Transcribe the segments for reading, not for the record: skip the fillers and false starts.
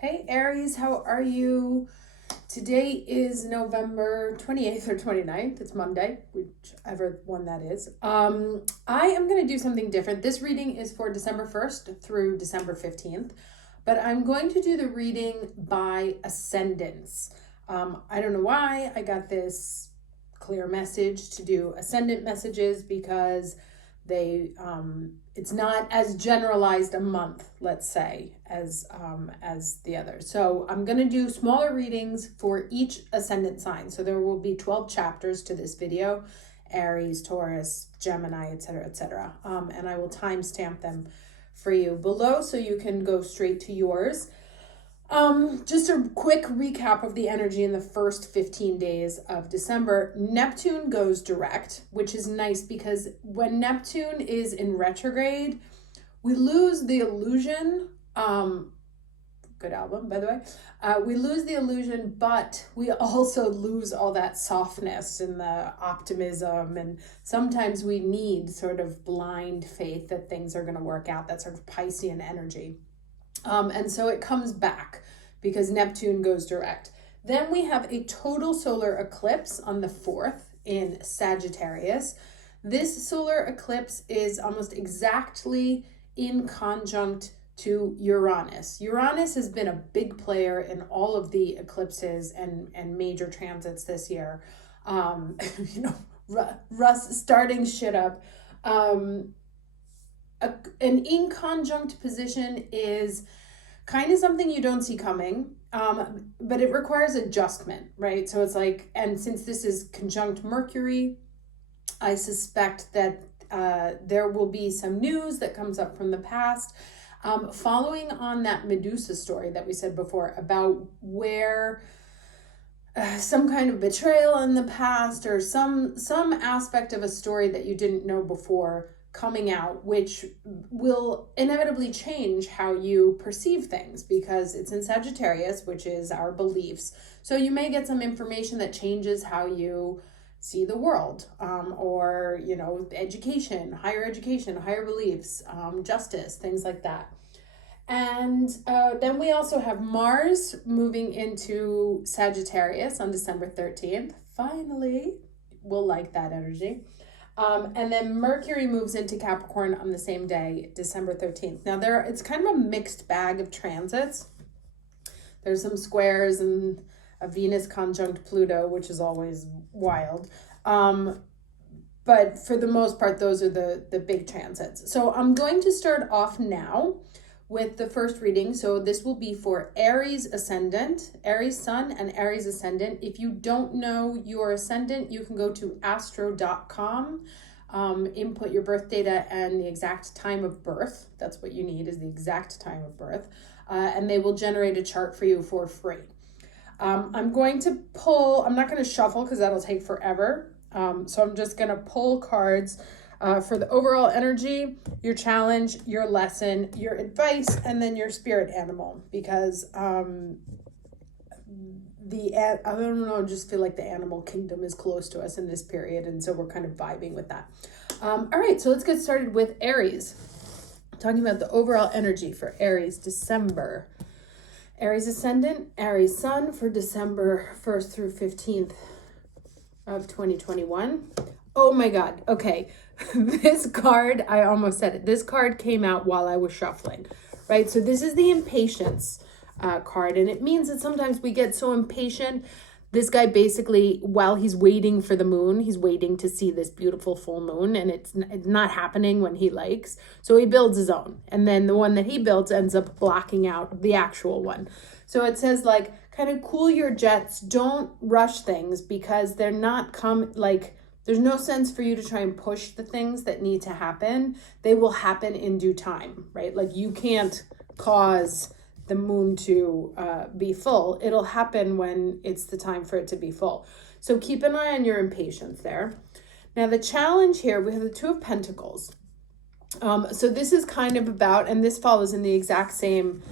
Hey Aries, how are you? Today is November 28th or 29th. It's Monday, whichever one that is. I am going to do something different. This reading is for December 1st through December 15th, but I'm going to do the reading by Ascendants. I don't know why I got this clear message to do Ascendant messages because they it's not as generalized a month, let's say, as the other. So I'm going to do smaller readings for each ascendant sign. So there will be 12 chapters to this video: Aries, Taurus, Gemini, etc., etc. And I will timestamp them for you below so you can go straight to yours. Just a quick recap of the energy in the first 15 days of December. Neptune goes direct, which is nice because when Neptune is in retrograde, we lose the illusion. Good album, by the way. We lose the illusion, but we also lose all that softness and the optimism. And sometimes we need sort of blind faith that things are going to work out. That sort of Piscean energy. And so it comes back because Neptune goes direct. Then we have a total solar eclipse on the 4th in Sagittarius. This solar eclipse is almost exactly in conjunct to Uranus. Uranus has been a big player in all of the eclipses and major transits this year. Russ starting shit up. An in conjunct position is kind of something you don't see coming, but it requires adjustment, right? So it's like, and since this is conjunct Mercury, I suspect that there will be some news that comes up from the past, following on that Medusa story that we said before about where some kind of betrayal in the past or some aspect of a story that you didn't know before coming out, which will inevitably change how you perceive things because it's in Sagittarius, which is our beliefs. So you may get some information that changes how you see the world, or, education, higher beliefs, justice, things like that. And then we also have Mars moving into Sagittarius on December 13th. Finally, we'll like that energy. And then Mercury moves into Capricorn on the same day, December 13th. Now it's kind of a mixed bag of transits. There's some squares and a Venus conjunct Pluto, which is always wild. But for the most part, those are the big transits. So I'm going to start off now with the first reading. So this will be for Aries Ascendant, Aries Sun, and Aries Ascendant. If you don't know your Ascendant, you can go to astro.com, input your birth data and the exact time of birth. That's what you need, is the exact time of birth. And they will generate a chart for you for free. I'm going to pull, I'm not going to shuffle because that'll take forever. So I'm just going to pull cards for the overall energy, your challenge, your lesson, your advice, and then your spirit animal, because I don't know, just feel like the animal kingdom is close to us in this period, and so we're kind of vibing with that. All right, so let's get started with Aries. Talking about the overall energy for Aries, December. Aries Ascendant, Aries Sun for December 1st through 15th of 2021. Oh my God. Okay. This card, I almost said it. This card came out while I was shuffling, right? So this is the impatience card. And it means that sometimes we get so impatient. This guy basically, while he's waiting for the moon, he's waiting to see this beautiful full moon, and it's not happening when he likes. So he builds his own. And then the one that he builds ends up blocking out the actual one. So it says, like, kind of cool your jets. Don't rush things because they're not there's no sense for you to try and push the things that need to happen. They will happen in due time, right? Like, you can't cause the moon to be full. It'll happen when it's the time for it to be full. So keep an eye on your impatience there. Now the challenge here, we have the Two of Pentacles. So this is kind of about, and this follows in the exact same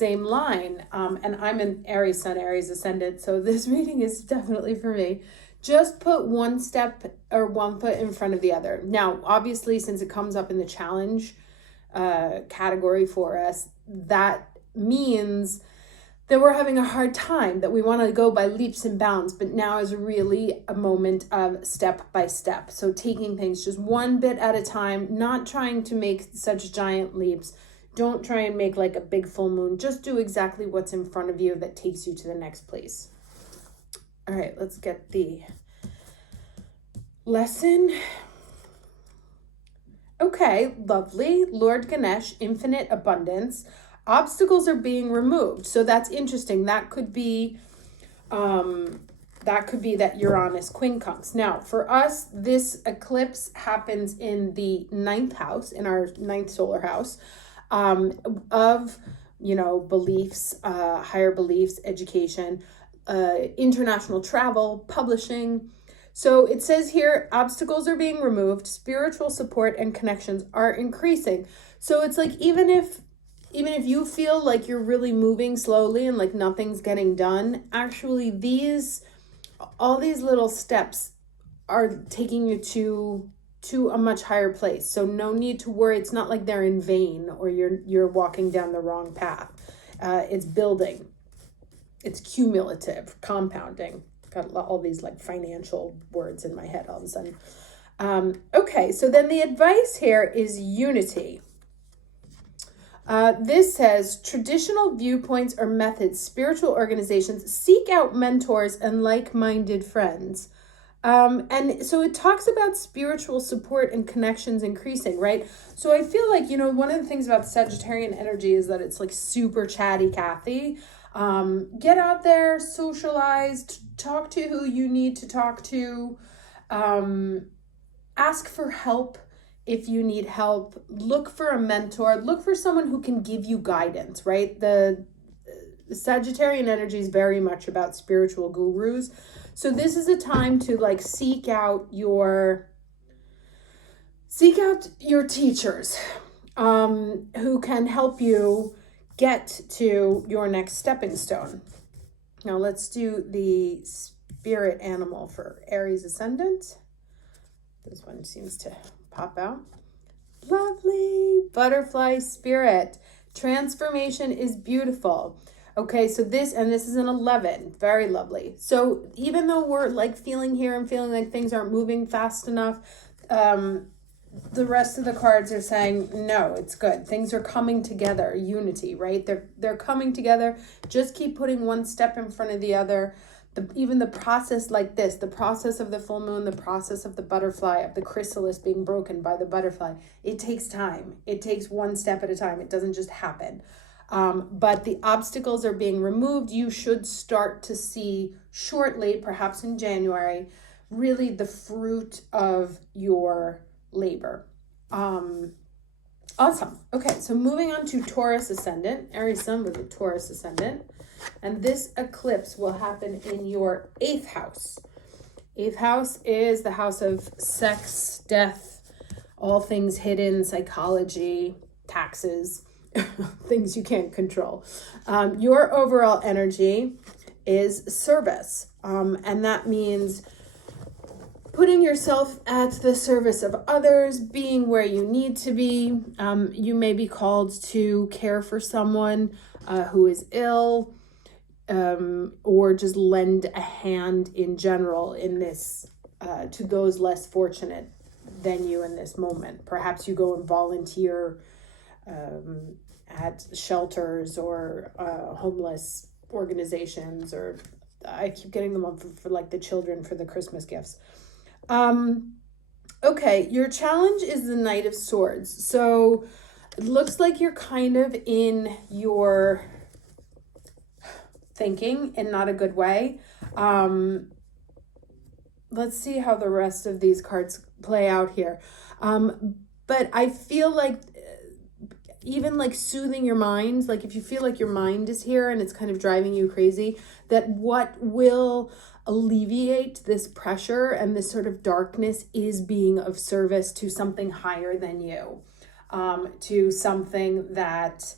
line. And I'm an Aries Sun, Aries Ascendant, so this reading is definitely for me. Just put one step or one foot in front of the other. Now, obviously, since it comes up in the challenge category for us, that means that we're having a hard time, that we want to go by leaps and bounds, but now is really a moment of step by step. So taking things just one bit at a time, not trying to make such giant leaps. Don't try and make like a big full moon. Just do exactly what's in front of you that takes you to the next place. All right, let's get the lesson. Okay, lovely. Lord Ganesh, infinite abundance. Obstacles are being removed. So that's interesting. That could be that Uranus quincunx. Now, for us, this eclipse happens in the 9th house, in our 9th solar house, of, beliefs, higher beliefs, education, international travel, publishing. So it says here, obstacles are being removed, spiritual support and connections are increasing. So it's like, even if you feel like you're really moving slowly and like nothing's getting done, actually all these little steps are taking you to a much higher place. So no need to worry. It's not like they're in vain or you're walking down the wrong path. It's building. It's cumulative, compounding. Got all these like financial words in my head all of a sudden. Okay, so then the advice here is unity. This says, traditional viewpoints or methods, spiritual organizations, seek out mentors and like-minded friends. And so it talks about spiritual support and connections increasing, right? So I feel like, one of the things about Sagittarian energy is that it's like super chatty Cathy. Get out there, socialize, talk to who you need to talk to, ask for help if you need help, look for a mentor, look for someone who can give you guidance, right? The Sagittarian energy is very much about spiritual gurus. So this is a time to like seek out your teachers, who can help you get to your next stepping stone. Now let's do the spirit animal for Aries ascendant. This one seems to pop out. Lovely butterfly spirit. Transformation is beautiful. Okay, so this is an 11. Very lovely. So even though we're like feeling here and feeling like things aren't moving fast enough, the rest of the cards are saying, no, it's good. Things are coming together. Unity, right? They're coming together. Just keep putting one step in front of the other. Even the process like this, the process of the full moon, the process of the butterfly, of the chrysalis being broken by the butterfly, it takes time. It takes one step at a time. It doesn't just happen. But the obstacles are being removed. You should start to see shortly, perhaps in January, really the fruit of your labor. Awesome. Okay, so moving on to Taurus ascendant, Aries sun with a Taurus ascendant. And this eclipse will happen in your 8th house. 8th house is the house of sex, death, all things hidden, psychology, taxes, things you can't control. Your overall energy is service. And that means putting yourself at the service of others, being where you need to be. You may be called to care for someone who is ill, or just lend a hand in general in this, to those less fortunate than you in this moment. Perhaps you go and volunteer at shelters or homeless organizations, or I keep getting them up for like the children for the Christmas gifts. Okay, your challenge is the Knight of Swords. So it looks like you're kind of in your thinking in not a good way. Let's see how the rest of these cards play out here. But I feel like even like soothing your mind, like if you feel like your mind is here and it's kind of driving you crazy, that what will alleviate this pressure and this sort of darkness is being of service to something higher than you, to something that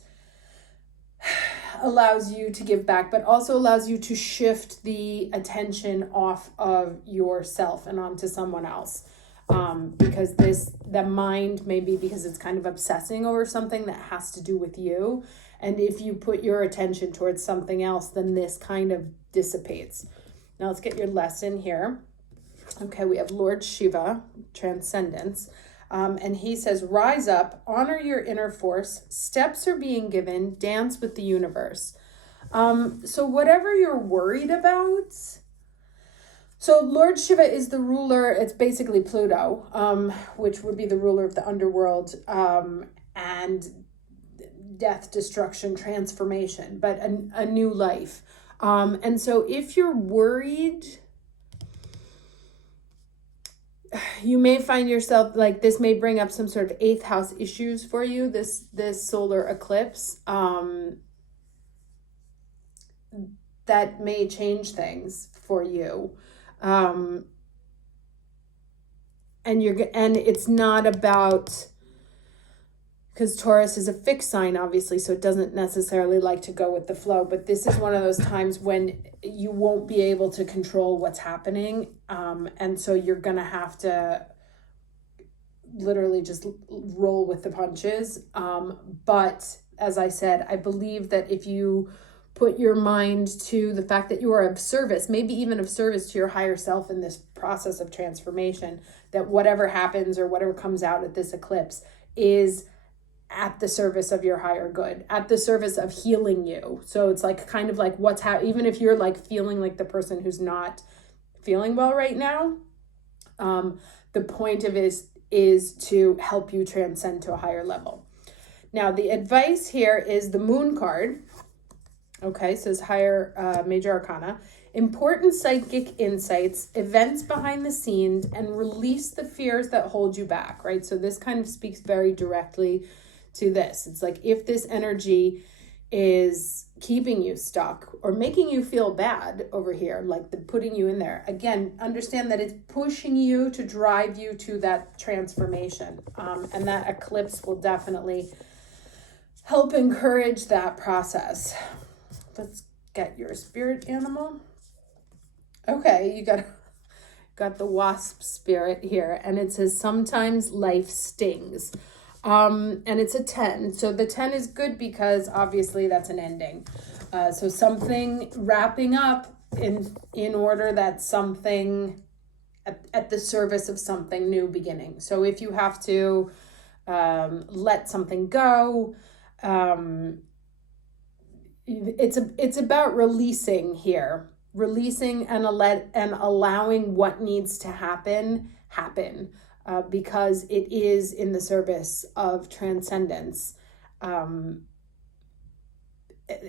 allows you to give back, but also allows you to shift the attention off of yourself and onto someone else. Because the mind, maybe because it's kind of obsessing over something that has to do with you, And if you put your attention towards something else, then this kind of dissipates. Now let's get your lesson here. Okay, we have Lord Shiva, Transcendence. And he says, rise up, honor your inner force, steps are being given, dance with the universe. So whatever you're worried about, so Lord Shiva is the ruler, it's basically Pluto, which would be the ruler of the underworld, and death, destruction, transformation, but a new life. And so if you're worried, you may find yourself like this may bring up some sort of 8th house issues for you, this solar eclipse, that may change things for you. And it's not about, because Taurus is a fixed sign, obviously, so it doesn't necessarily like to go with the flow, but this is one of those times when you won't be able to control what's happening. And so you're going to have to literally just roll with the punches. But as I said, I believe that if you put your mind to the fact that you are of service, maybe even of service to your higher self in this process of transformation, that whatever happens or whatever comes out at this eclipse is at the service of your higher good, at the service of healing you. So it's like kind of like even if you're like feeling like the person who's not feeling well right now, the point of it is to help you transcend to a higher level. Now the advice here is the Moon card. Okay, says higher major arcana. Important psychic insights, events behind the scenes, and release the fears that hold you back, right? So this kind of speaks very directly to this. It's like if this energy is keeping you stuck or making you feel bad over here, like putting you in there, again, understand that it's pushing you to drive you to that transformation. And that eclipse will definitely help encourage that process. Let's get your spirit animal. Okay, you got the wasp spirit here, and it says sometimes life stings. And it's a 10. So the 10 is good because obviously that's an ending. So something wrapping up in order that something at the service of something new beginning. So if you have to let something go, it's about releasing here, and allowing what needs to happen, because it is in the service of transcendence,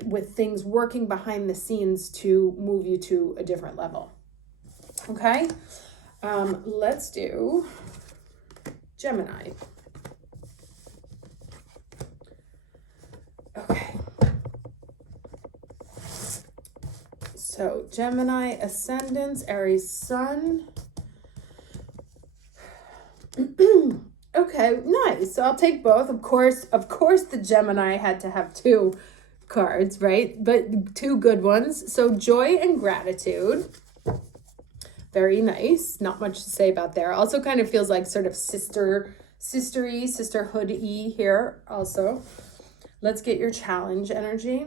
with things working behind the scenes to move you to a different level. Okay, let's do Gemini. Okay. So Gemini ascendants, Aries sun. Okay, nice. So I'll take both. Of course, the Gemini had to have 2 cards, right? But 2 good ones. So joy and gratitude. Very nice. Not much to say about there. Also kind of feels like sort of sisterhood-y here also. Let's get your challenge energy.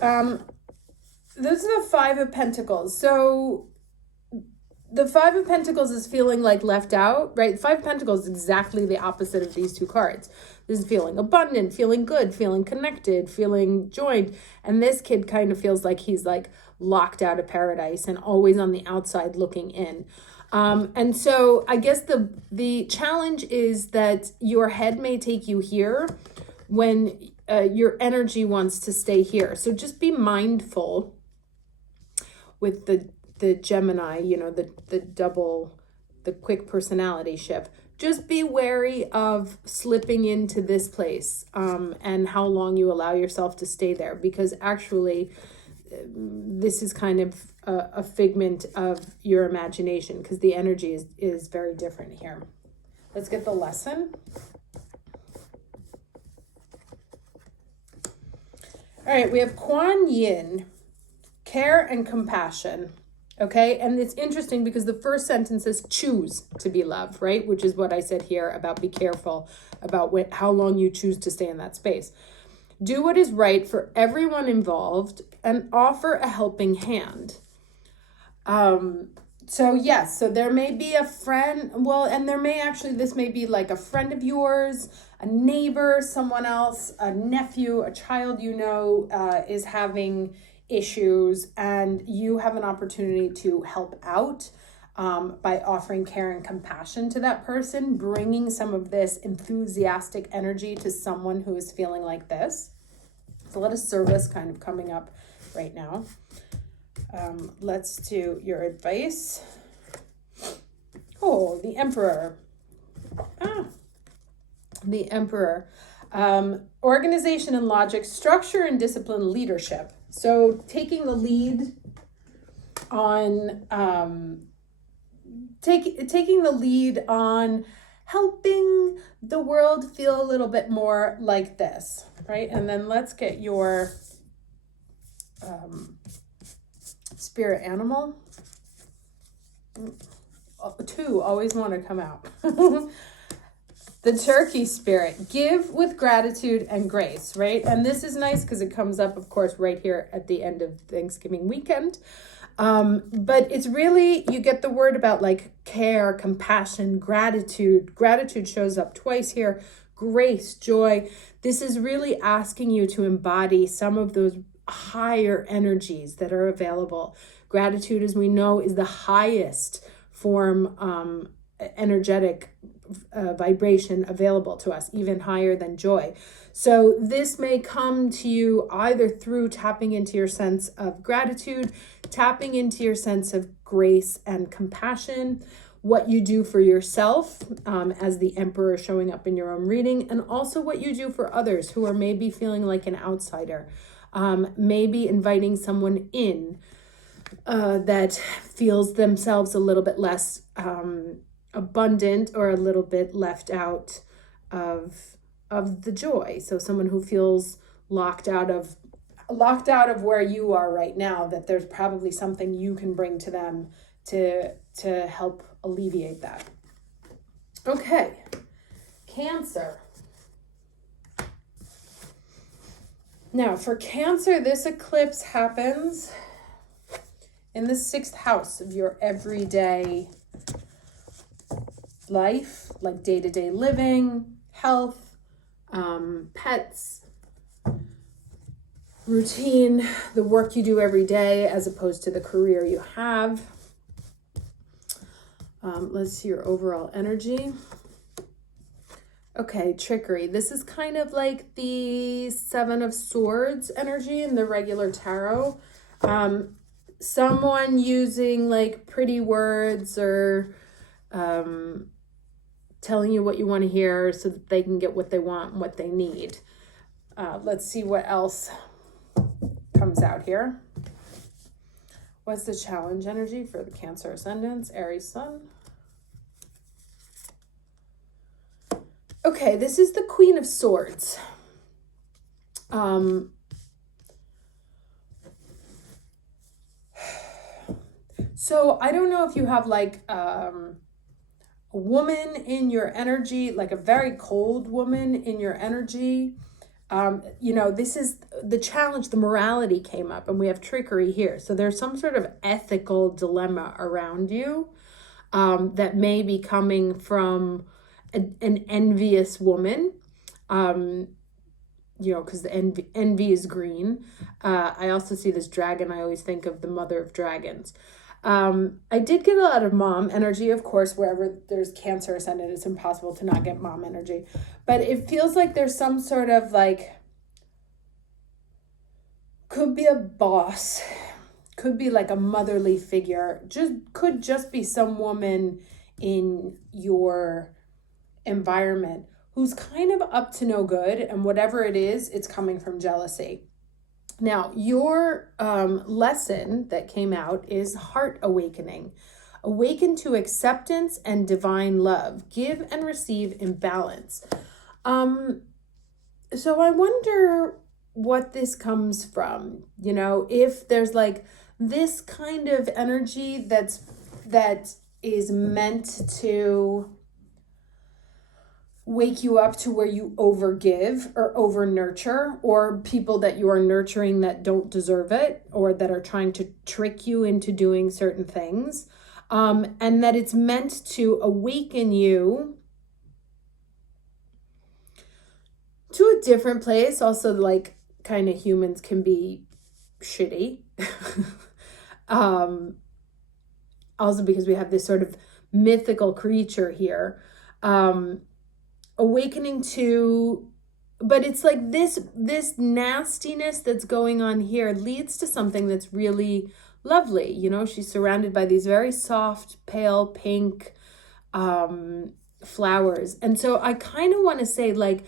Those are the 5 of Pentacles. So the 5 of Pentacles is feeling like left out, right? 5 of Pentacles is exactly the opposite of these 2 cards. This is feeling abundant, feeling good, feeling connected, feeling joined. And this kid kind of feels like he's like locked out of paradise and always on the outside looking in. And so I guess the challenge is that your head may take you here when your energy wants to stay here. So just be mindful with the Gemini, the quick personality shift. Just be wary of slipping into this place, and how long you allow yourself to stay there, because actually this is kind of a figment of your imagination, because the energy is very different here. Let's get the lesson. All right, we have Kuan Yin, care and compassion. Okay, and it's interesting because the first sentence says choose to be loved, right? Which is what I said here about be careful about how long you choose to stay in that space. Do what is right for everyone involved and offer a helping hand. So yes, so there may be a friend, well, and there may actually, this may be like a friend of yours, a neighbor, someone else, a nephew, a child you know is having issues, and you have an opportunity to help out by offering care and compassion to that person, bringing some of this enthusiastic energy to someone who is feeling like this. It's a lot of service kind of coming up right now. Let's do your advice. Oh, the Emperor. The Emperor. Organization and logic, structure and discipline, leadership. So taking the lead on taking the lead on helping the world feel a little bit more like this, right? And then let's get your spirit animal. 2 always want to come out. The turkey spirit, give with gratitude and grace, right? And this is nice because it comes up, of course, right here at the end of Thanksgiving weekend. But it's really, you get the word about like care, compassion, gratitude. Gratitude shows up twice here. Grace, joy. This is really asking you to embody some of those higher energies that are available. Gratitude, as we know, is the highest form, energetic vibration available to us, even higher than joy. So this may come to you either through tapping into your sense of gratitude, tapping into your sense of grace and compassion, what you do for yourself as the Emperor showing up in your own reading, and also what you do for others who are maybe feeling like an outsider, maybe inviting someone in that feels themselves a little bit less abundant or a little bit left out of the joy. So someone who feels locked out of where you are right now, that there's probably something you can bring to them to help alleviate that. Okay, Cancer. Now for Cancer, this eclipse happens in the 6th house of your everyday life, like day-to-day living, health, pets, routine, the work you do every day as opposed to the career you have. Let's see your overall energy. Okay, trickery. This is kind of like the 7 of Swords energy in the regular tarot. Someone using like pretty words or telling you what you want to hear so that they can get what they want and what they need. Let's see what else comes out here. What's the challenge energy for the Cancer Ascendants, Aries Sun? Okay, this is the Queen of Swords. So I don't know if you have like a woman in your energy, like a very cold woman in your energy. You know, this is the challenge, the morality came up, and we have trickery here. So there's some sort of ethical dilemma around you that may be coming from an envious woman. You know, because the envy is green. I also see this dragon. I always think of the mother of dragons. I did get a lot of mom energy, of course. Wherever there's Cancer Ascendant, it's impossible to not get mom energy. But it feels like there's some sort of like, could be a boss, could be like a motherly figure, could just be some woman in your environment who's kind of up to no good, and whatever it is, it's coming from jealousy. Now, your lesson that came out is Heart Awakening. Awaken to acceptance and divine love. Give and receive in balance. So I wonder what this comes from. You know, if there's like this kind of energy that is meant to wake you up to where you overgive or over nurture, or people that you are nurturing that don't deserve it, or that are trying to trick you into doing certain things. And that it's meant to awaken you to a different place. Also, like, kind of humans can be shitty. Also because we have this sort of mythical creature here. Awakening to, but it's like this nastiness that's going on here leads to something that's really lovely. You know, she's surrounded by these very soft, pale pink flowers. And so I kind of want to say, like,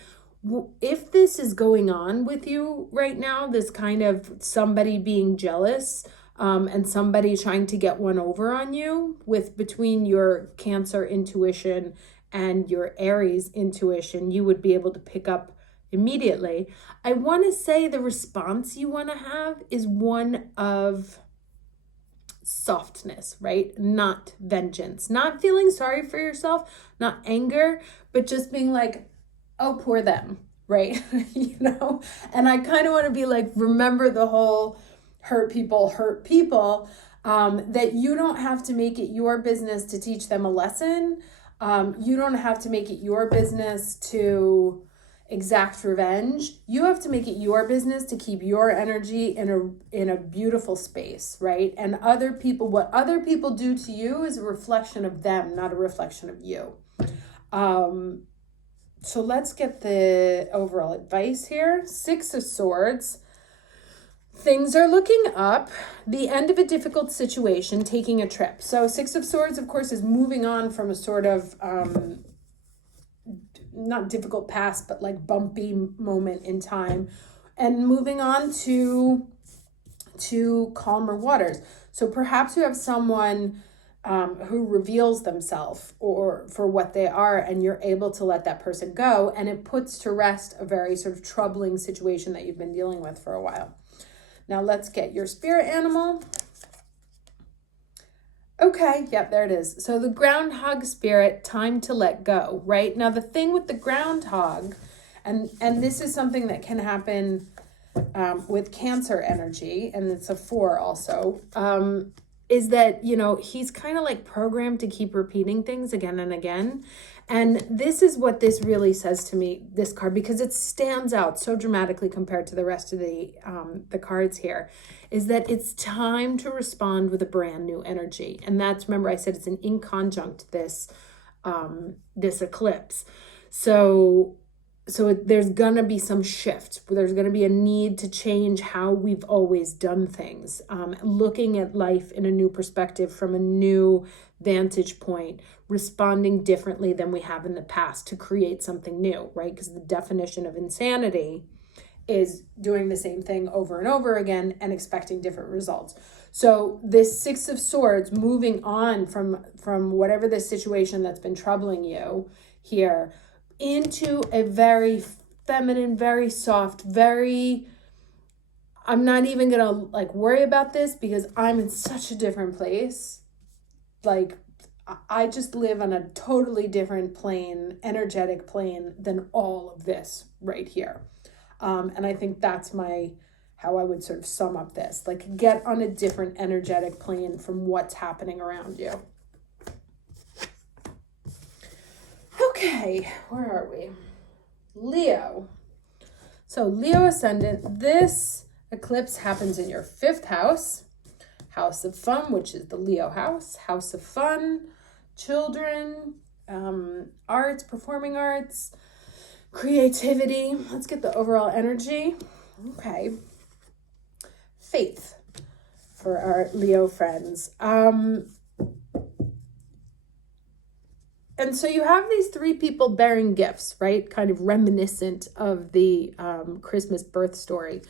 if this is going on with you right now, this kind of somebody being jealous, and somebody trying to get one over on you, with between your Cancer intuition and your Aries intuition, you would be able to pick up immediately. I want to say the response you want to have is one of softness, right? Not vengeance, not feeling sorry for yourself, not anger, but just being like, oh, poor them, right? You know? And I kind of want to be like, remember the whole hurt people, that you don't have to make it your business to teach them a lesson. You don't have to make it your business to exact revenge. You have to make it your business to keep your energy in a beautiful space, right? And other people, what other people do to you is a reflection of them, not a reflection of you. So let's get the overall advice here. 6 of Swords. Things are looking up. The end of a difficult situation, taking a trip. So 6 of Swords, of course, is moving on from a sort of, not difficult past, but like bumpy moment in time, and moving on to calmer waters. So perhaps you have someone who reveals themselves or for what they are, and you're able to let that person go, and it puts to rest a very sort of troubling situation that you've been dealing with for a while. Now let's get your spirit animal. Okay, yep, there it is. So the groundhog spirit, time to let go, right? Now the thing with the groundhog, and this is something that can happen with Cancer energy, and it's a 4 also, is that, you know, he's kind of like programmed to keep repeating things again and again. And this is what this really says to me, this card, because it stands out so dramatically compared to the rest of the cards here, is that it's time to respond with a brand new energy. And that's, remember I said it's an inconjunct, this eclipse. So there's gonna be some shift. There's gonna be a need to change how we've always done things, looking at life in a new perspective, from a new vantage point, responding differently than we have in the past to create something new, right? Because the definition of insanity is doing the same thing over and over again and expecting different results. So this 6 of Swords, moving on from whatever the situation that's been troubling you here, into a very feminine, very soft, very, I'm not even gonna like worry about this because I'm in such a different place. Like, I just live on a totally different plane, energetic plane, than all of this right here. And I think that's how I would sort of sum up this. Like, get on a different energetic plane from what's happening around you. Okay, where are we? Leo. So Leo ascendant, this eclipse happens in your 5th house, house of fun, which is the Leo house of fun, children, arts, performing arts, creativity. Let's get the overall energy. Okay. Faith for our Leo friends. And so you have these 3 people bearing gifts, right? Kind of reminiscent of the Christmas birth story.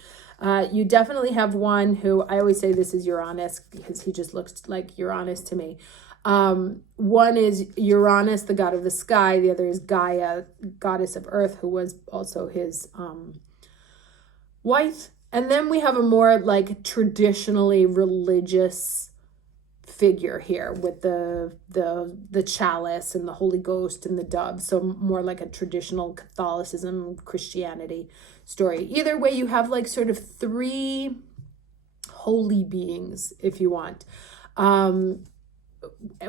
You definitely have one who, I always say this is Uranus because he just looks like Uranus to me. One is Uranus, the god of the sky. The other is Gaia, goddess of earth, who was also his wife. And then we have a more like traditionally religious figure here with the chalice and the Holy Ghost and the dove. So more like a traditional Catholicism, Christianity story. Either way, you have like sort of three holy beings, if you want,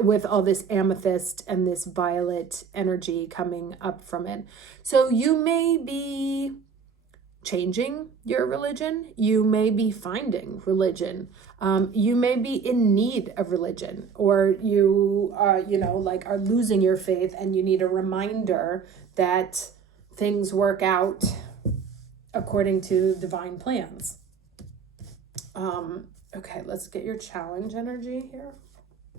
with all this amethyst and this violet energy coming up from it. So you may be changing your religion. You may be finding religion. You may be in need of religion, or you like are losing your faith and you need a reminder that things work out according to divine plans. Okay, let's get your challenge energy here.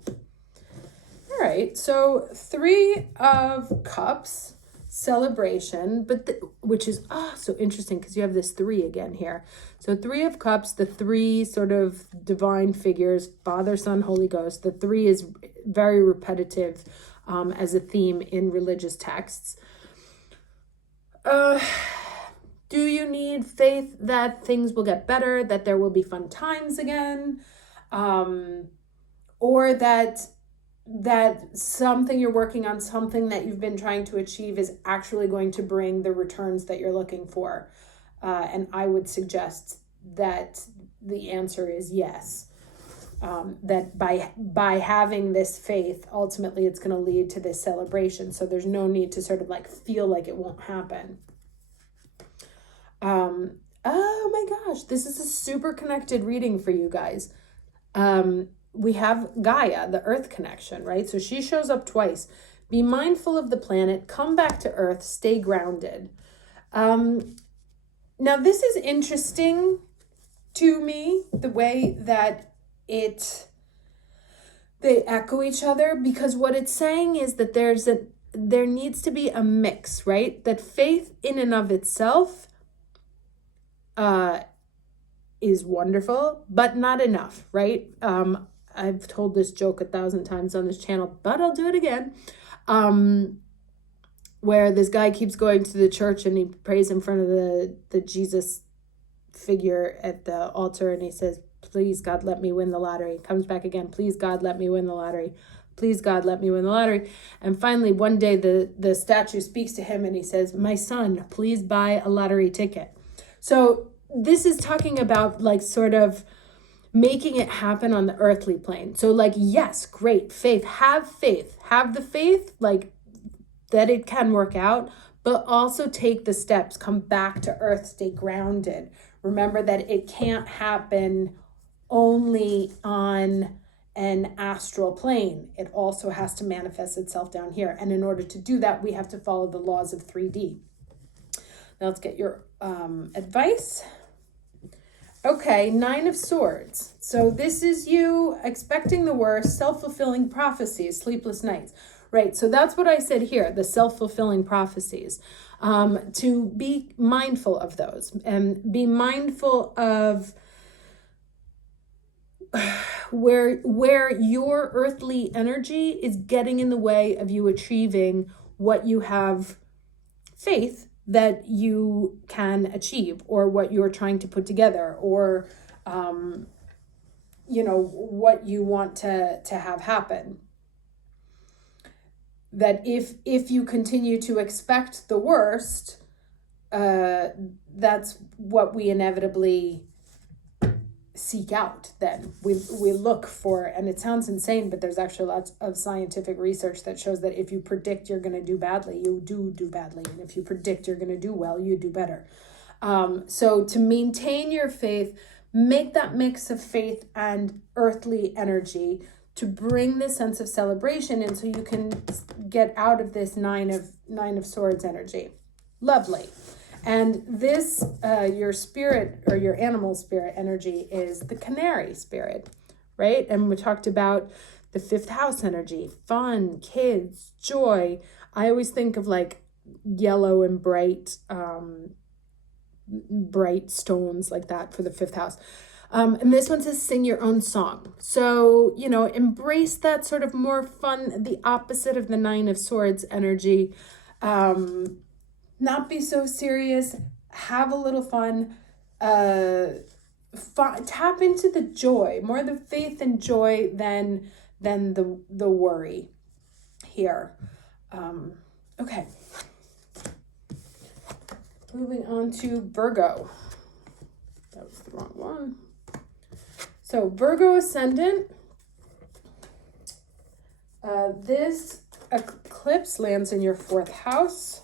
All right, so 3 of Cups, celebration, but which is so interesting because you have this 3 again here. So 3 of Cups, the 3 sort of divine figures, Father, Son, Holy Ghost. The 3 is very repetitive as a theme in religious texts. Do you need faith that things will get better, that there will be fun times again, or that something you're working on, something that you've been trying to achieve is actually going to bring the returns that you're looking for? And I would suggest that the answer is yes. That by having this faith, ultimately it's going to lead to this celebration. So there's no need to sort of like feel like it won't happen. Oh my gosh, this is a super connected reading for you guys. We have Gaia, the Earth connection, right? So she shows up twice. Be mindful of the planet, come back to Earth, stay grounded. Now this is interesting to me, the way that they echo each other, because what it's saying is that there needs to be a mix, right? That faith in and of itself is wonderful, but not enough, right? I've told this joke 1,000 times on this channel, but I'll do it again. Where this guy keeps going to the church and he prays in front of the Jesus figure at the altar, and he says, please God, let me win the lottery. Comes back again, please God, let me win the lottery. Please God, let me win the lottery. And finally, one day the statue speaks to him and he says, my son, please buy a lottery ticket. So this is talking about like sort of making it happen on the earthly plane. So like, yes, great, faith, have the faith, like that it can work out, but also take the steps, come back to earth, stay grounded. Remember that it can't happen only on an astral plane. It also has to manifest itself down here. And in order to do that, we have to follow the laws of 3D. Now let's get your advice. Okay, 9 of Swords. So this is you expecting the worst, self-fulfilling prophecies, sleepless nights. Right, so that's what I said here, the self-fulfilling prophecies. To be mindful of those and be mindful of where your earthly energy is getting in the way of you achieving what you have faith that you can achieve, or what you're trying to put together, or what you want to have happen. That if you continue to expect the worst, that's what we inevitably seek out. Then we look for, and it sounds insane, but there's actually lots of scientific research that shows that if you predict you're going to do badly, you do badly, and if you predict you're going to do well, you do better. So to maintain your faith, make that mix of faith and earthly energy to bring this sense of celebration, and so you can get out of this nine of Swords energy. Lovely. And this, your spirit or your animal spirit energy is the Canary spirit, right? And we talked about the 5th house energy, fun, kids, joy. I always think of like yellow and bright stones like that for the 5th house. And this one says sing your own song. So, embrace that sort of more fun, the opposite of the 9 of Swords energy. Not be so serious, have a little fun, tap into the joy, more the faith and joy than the worry here. Okay. Moving on to Virgo. That was the wrong one. So Virgo ascendant. This eclipse lands in your 4th house.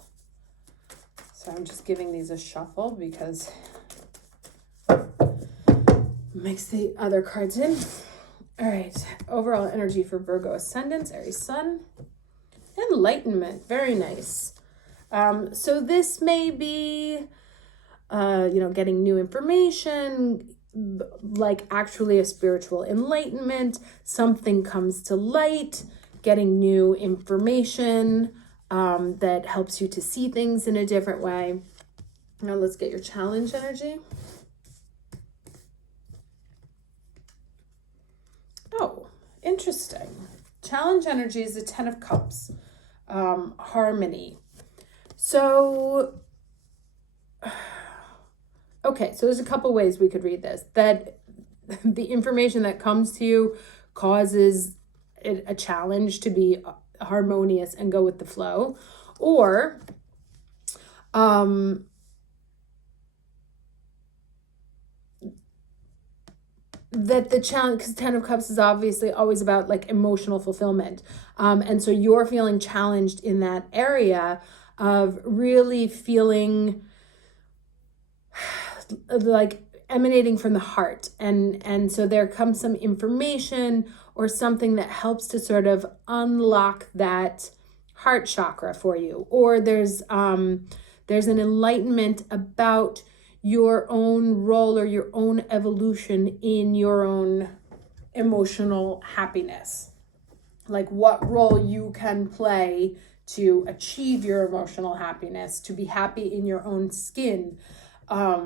So I'm just giving these a shuffle because mix the other cards in. All right. Overall energy for Virgo ascendants, Aries sun. Enlightenment. Very nice. So this may be, getting new information, like actually a spiritual enlightenment. Something comes to light, getting new information that helps you to see things in a different way. Now let's get your challenge energy. Oh, interesting. Challenge energy is the 10 of Cups, harmony. So, okay, so there's a couple ways we could read this. That the information that comes to you causes a challenge to be harmonious and go with the flow. Or, that the challenge, because 10 of Cups is obviously always about like emotional fulfillment. And so you're feeling challenged in that area of really feeling like emanating from the heart. And so there comes some information or something that helps to sort of unlock that heart chakra for you. Or there's an enlightenment about your own role or your own evolution in your own emotional happiness. Like what role you can play to achieve your emotional happiness, to be happy in your own skin. Let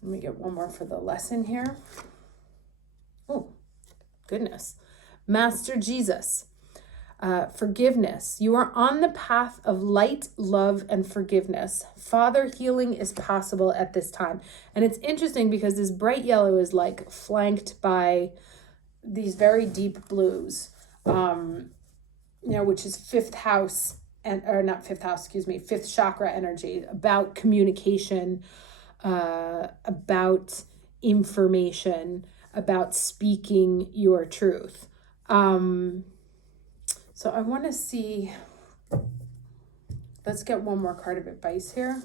me get one more for the lesson here. Oh, goodness. Master Jesus. Forgiveness. You are on the path of light, love, and forgiveness. Father, healing is possible at this time. And it's interesting because this bright yellow is like flanked by these very deep blues, which is 5th house fifth chakra energy, about communication, about information, about speaking your truth. So I want to see, let's get one more card of advice here.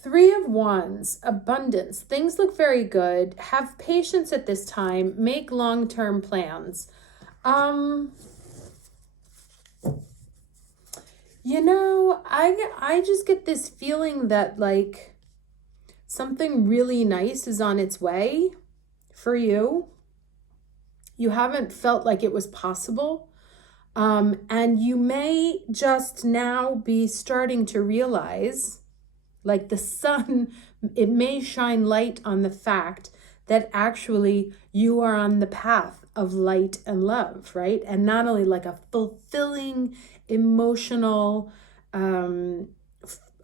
Three of Wands, abundance. Things look very good. Have patience at this time. Make long-term plans. I just get this feeling that like something really nice is on its way for you. You haven't felt like it was possible. And you may just now be starting to realize, like the sun, it may shine light on the fact that actually you are on the path of light and love, right? And not only like a fulfilling, emotional,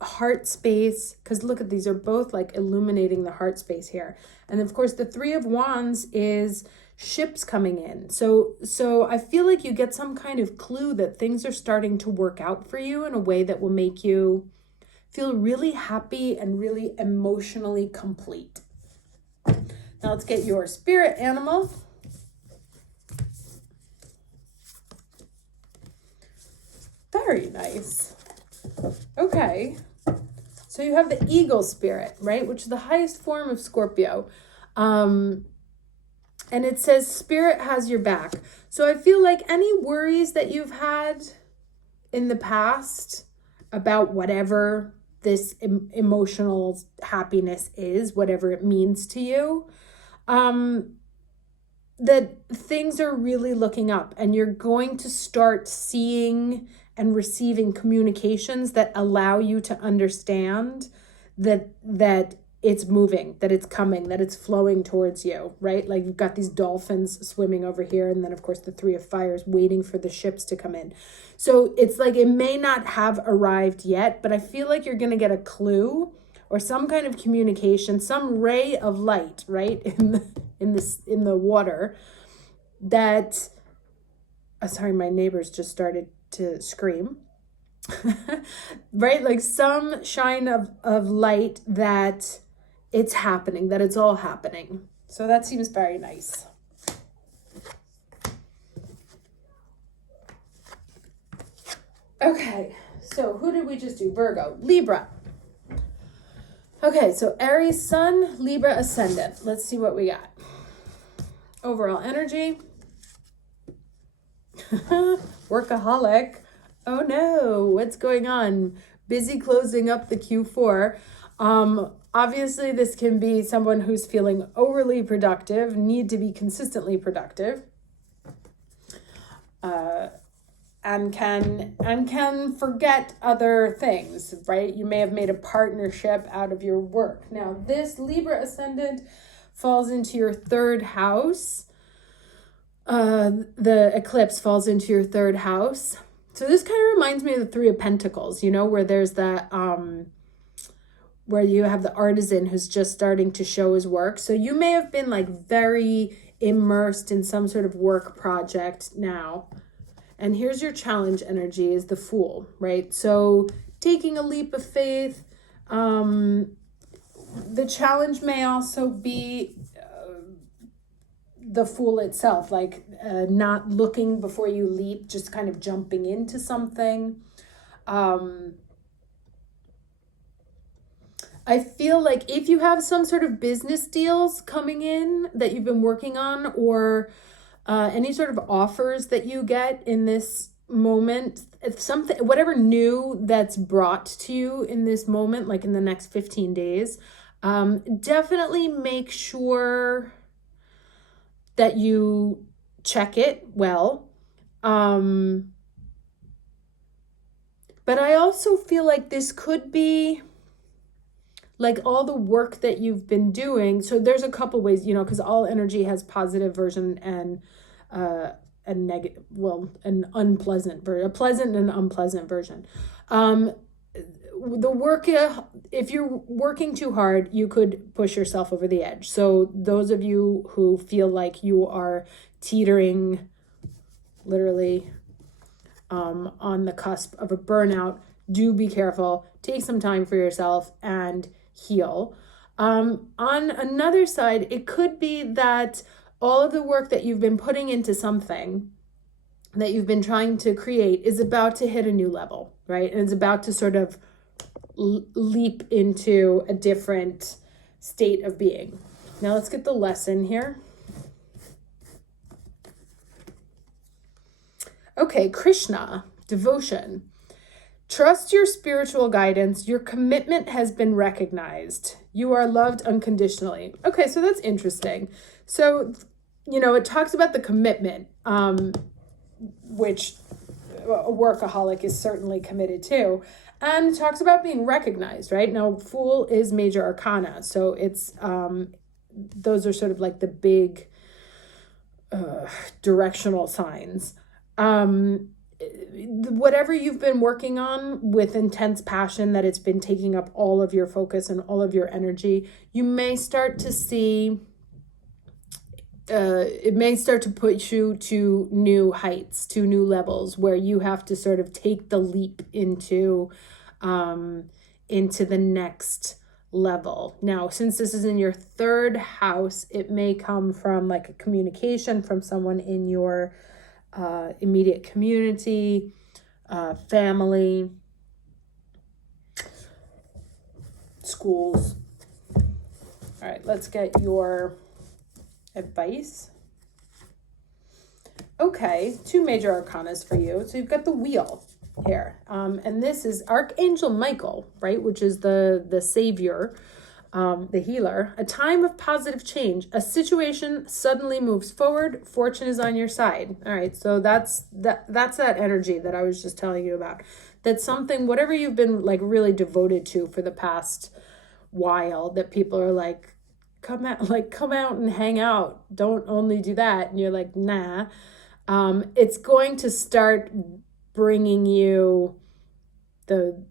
heart space, because look at these are both like illuminating the heart space here. And of course the 3 of Wands is ships coming in. So I feel like you get some kind of clue that things are starting to work out for you in a way that will make you feel really happy and really emotionally complete. Now let's get your spirit animal. Very nice. Okay. So you have the eagle spirit, right? Which is the highest form of Scorpio. And it says spirit has your back. So I feel like any worries that you've had in the past about whatever this emotional happiness is, whatever it means to you, that things are really looking up and you're going to start seeing and receiving communications that allow you to understand that it's moving, that it's coming, that it's flowing towards you, right? Like you've got these dolphins swimming over here, and then of course the Three of Fires waiting for the ships to come in. So it's like it may not have arrived yet, but I feel like you're going to get a clue or some kind of communication, some ray of light, right, in the water that sorry, my neighbors just started to scream. Right? Like some shine of light that it's happening, that it's all happening. So that seems very nice. Okay, so who did we just do? Virgo, Libra. Okay, so Aries Sun, Libra Ascendant. Let's see what we got. Overall energy. Workaholic. Oh no, what's going on? Busy closing up the Q4. Obviously, this can be someone who's feeling overly productive, need to be consistently productive, and can forget other things, right? You may have made a partnership out of your work. Now, this Libra Ascendant falls into your third house. The eclipse falls into your third house. So this kind of reminds me of the Three of Pentacles, you know, where there's that, where you have the artisan who's just starting to show his work. So you may have been like very immersed in some sort of work project now. And here's your challenge energy is the Fool, right? So taking a leap of faith. The challenge may also be the Fool itself, like not looking before you leap, just kind of jumping into something. I feel like if you have some sort of business deals coming in that you've been working on, or any sort of offers that you get in this moment, if something, whatever new that's brought to you in this moment, like in the next 15 days, definitely make sure that you check it well. But I also feel like this could be like all the work that you've been doing. So there's a couple ways, you know, because all energy has positive version and a negative, well, an unpleasant version, a pleasant and unpleasant version. The work, if you're working too hard, you could push yourself over the edge. So those of you who feel like you are teetering literally on the cusp of a burnout, do be careful. Take some time for yourself and heal. On another side, it could be that all of the work that you've been putting into something that you've been trying to create is about to hit a new level, right? And it's about to sort of leap into a different state of being. Now let's get the lesson here. Okay, Krishna, devotion. Trust your spiritual guidance. Your commitment has been recognized. You are loved unconditionally. Okay, so that's interesting. So, you know, it talks about the commitment, which a workaholic is certainly committed to. And it talks about being recognized, right? Now, Fool is major arcana. So it's, those are sort of like the big directional signs. Whatever you've been working on with intense passion, that it's been taking up all of your focus and all of your energy, you may start to see, it may start to put you to new heights, to new levels where you have to sort of take the leap into the next level. Now, since this is in your third house, it may come from like a communication from someone in your immediate community, family, schools. All right, let's get your advice. Okay, two major arcanas for you. So you've got the Wheel here, and this is Archangel Michael, right, which is the savior, the healer. A time of positive change. A situation suddenly moves forward. Fortune is on your side. All right, so that's that energy that I was just telling you about. That's something, whatever you've been like really devoted to for the past while that people are like, come out and hang out. Don't only do that. And you're like, nah. It's going to start bringing you the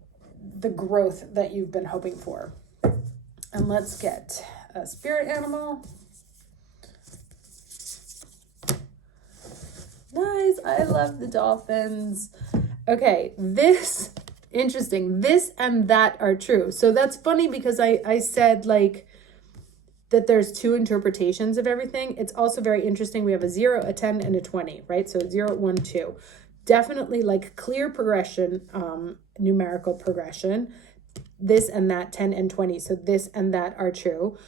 growth that you've been hoping for. And let's get a spirit animal. Nice. I love the dolphins. Okay, interesting. This and that are true. So that's funny because I said like that there's two interpretations of everything. It's also very interesting. We have a 0, a 10, and a 20, right? So 0, 1, 2. Definitely like clear progression, numerical progression. This and that, 10 and 20. So this and that are true.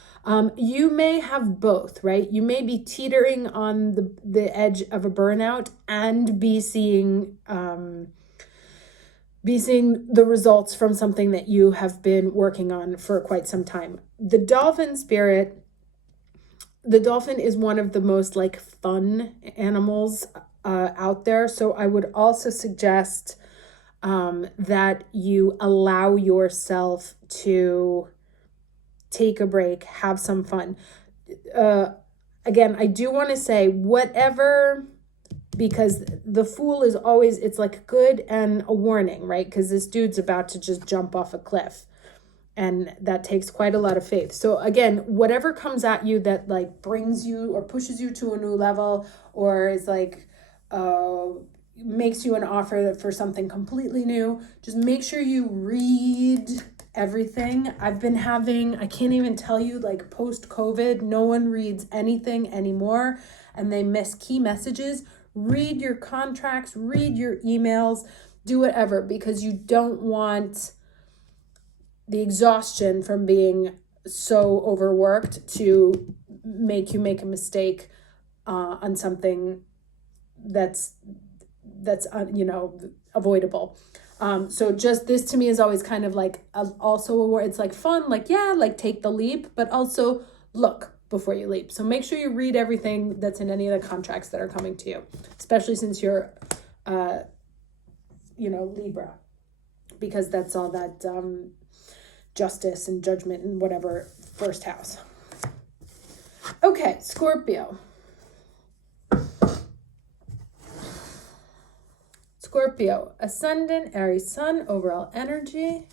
You may have both, right? You may be teetering on the edge of a burnout and be seeing the results from something that you have been working on for quite some time. The dolphin is one of the most like fun animals out there. So I would also suggest that you allow yourself to take a break, have some fun. Again, I do want to say whatever, because the Fool is always, it's like good and a warning, right? Because this dude's about to just jump off a cliff. And that takes quite a lot of faith. So again, whatever comes at you that like brings you or pushes you to a new level, or is like, makes you an offer for something completely new, just make sure you read everything. I've been having, I can't even tell you, like post-COVID, no one reads anything anymore and they miss key messages. Read your contracts, read your emails, do whatever, because you don't want the exhaustion from being so overworked to make you make a mistake on something that's avoidable. So just this to me is always kind of like also it's like fun, like, yeah, like take the leap, but also look before you leap. So make sure you read everything that's in any of the contracts that are coming to you, especially since you're, Libra, because that's all that justice and judgment and whatever first house. Okay, Scorpio. Scorpio, ascendant, Aries, sun, overall energy,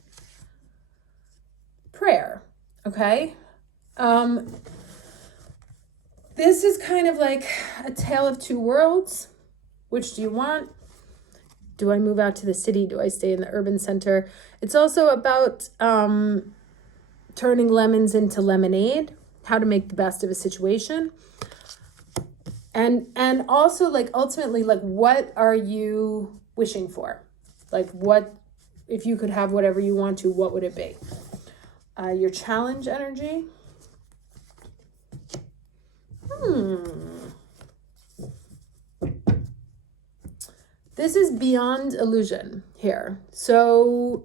prayer, okay? This is kind of like a tale of two worlds. Which do you want? Do I move out to the city? Do I stay in the urban center? It's also about turning lemons into lemonade, how to make the best of a situation. And also like ultimately, like what are you wishing for? Like what, if you could have whatever you want to, what would it be? Your challenge energy. This is beyond illusion here. So,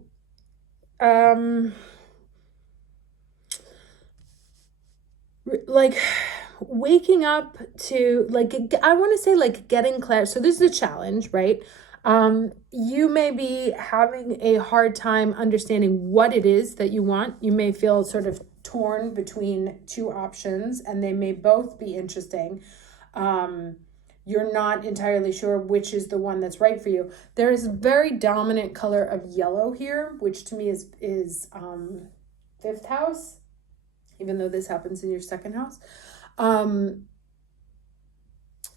like waking up to, like, I want to say like getting clarity. So this is a challenge, right? You may be having a hard time understanding what it is that you want. You may feel sort of torn between two options and they may both be interesting. You're not entirely sure which is the one that's right for you. There is a very dominant color of yellow here, which to me is fifth house, even though this happens in your second house.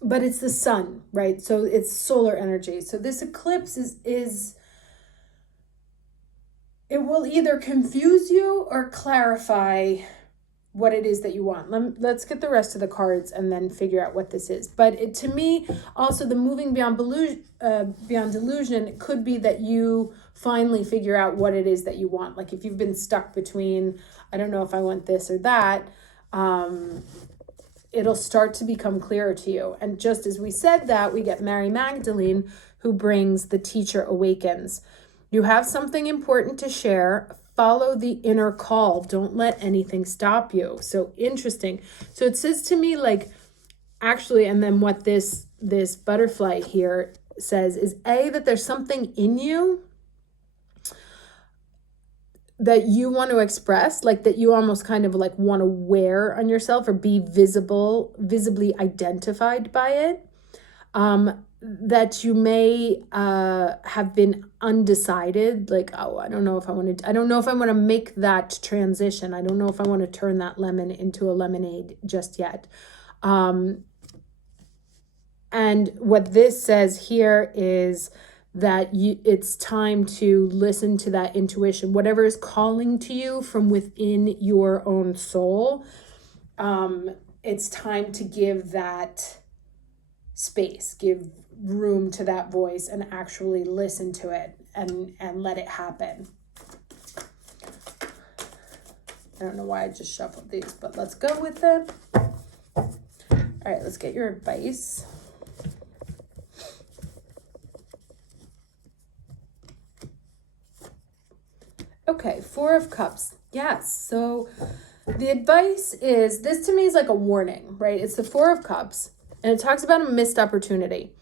But it's the sun, right? So it's solar energy. So this eclipse is it will either confuse you or clarify what it is that you want. Let's get the rest of the cards and then figure out what this is. But to me, also the moving beyond delusion, it could be that you finally figure out what it is that you want. Like if you've been stuck between, I don't know if I want this or that, it'll start to become clearer to you. And just as we said that, we get Mary Magdalene, who brings the teacher awakens. You have something important to share. Follow the inner call. Don't let anything stop you. So interesting. So it says to me, like, actually, and then what this butterfly here says is that there's something in you that you want to express, like that you almost kind of like want to wear on yourself or be visibly identified by it, that you may have been undecided, like, oh, I don't know if I want to make that transition. I don't know if I want to turn that lemon into a lemonade just yet. And what this says here is that it's time to listen to that intuition, whatever is calling to you from within your own soul. It's time to give that space, give room to that voice, and actually listen to it and let it happen. I don't know why I just shuffled these, but let's go with it. All right, let's get your advice. Okay, Four of Cups. Yes, so the advice is, this to me is like a warning, right? It's the Four of Cups, and it talks about a missed opportunity.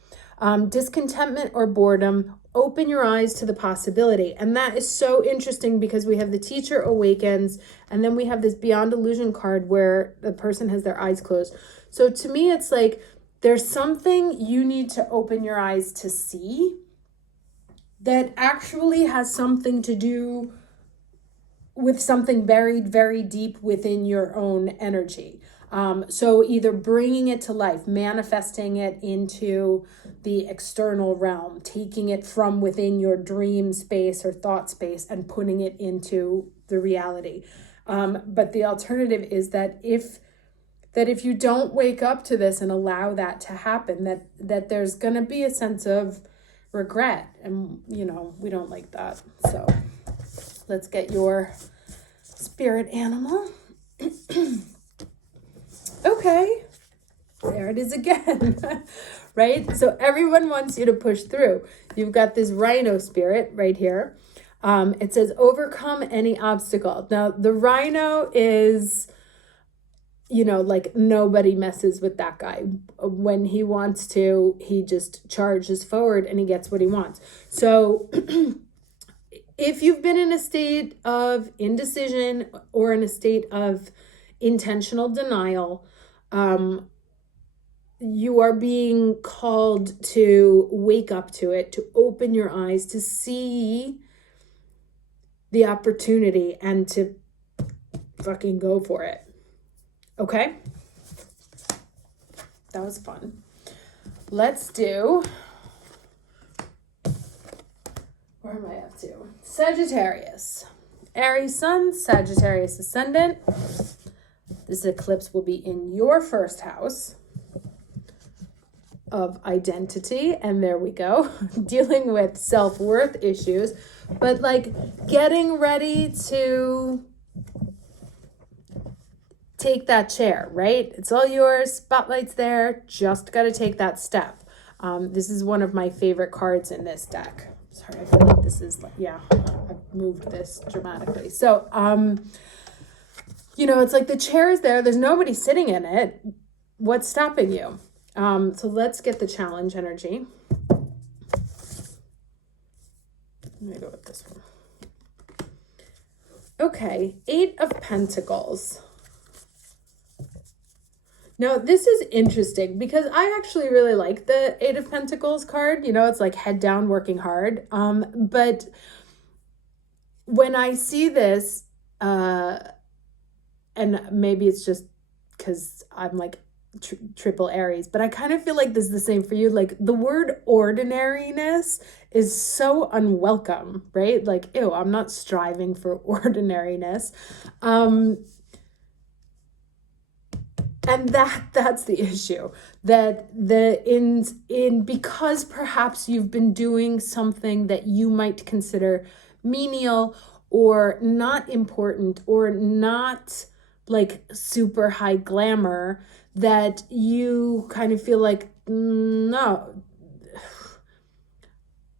Discontentment or boredom, open your eyes to the possibility. And that is so interesting because we have the Teacher awakens, and then we have this Beyond Illusion card where the person has their eyes closed. So to me, it's like there's something you need to open your eyes to see that actually has something to do with something buried very deep within your own energy. So either bringing it to life, manifesting it into the external realm, taking it from within your dream space or thought space and putting it into the reality. But the alternative is that if you don't wake up to this and allow that to happen, that there's going to be a sense of regret. And, you know, we don't like that. So let's get your spirit animal. Okay, there it is again, right? So everyone wants you to push through. You've got this rhino spirit right here. It says, overcome any obstacle. Now, the rhino is, you know, like nobody messes with that guy. When he wants to, he just charges forward and he gets what he wants. So if you've been in a state of indecision or in a state of intentional denial, you are being called to wake up to it, to open your eyes, to see the opportunity and to fucking go for it. Okay? That was fun. Let's do, where am I up to? Sagittarius. Aries Sun, Sagittarius Ascendant. This eclipse will be in your first house of identity. And there we go. Dealing with self-worth issues. But like getting ready to take that chair, right? It's all yours. Spotlight's there. Just got to take that step. This is one of my favorite cards in this deck. Sorry, I feel like this is, yeah, I've moved this dramatically. So, you know, it's like the chair is there. There's nobody sitting in it. What's stopping you? So let's get the challenge energy. Let me go with this one. Okay, Eight of Pentacles. Now, this is interesting because I actually really like the Eight of Pentacles card. You know, it's like head down, working hard. But when I see this, and maybe it's just because I'm like triple Aries, but I kind of feel like this is the same for you. Like the word ordinariness is so unwelcome, right? Like, ew, I'm not striving for ordinariness. And that's the issue, that because perhaps you've been doing something that you might consider menial or not important or not like super high glamour, that you kind of feel like, no,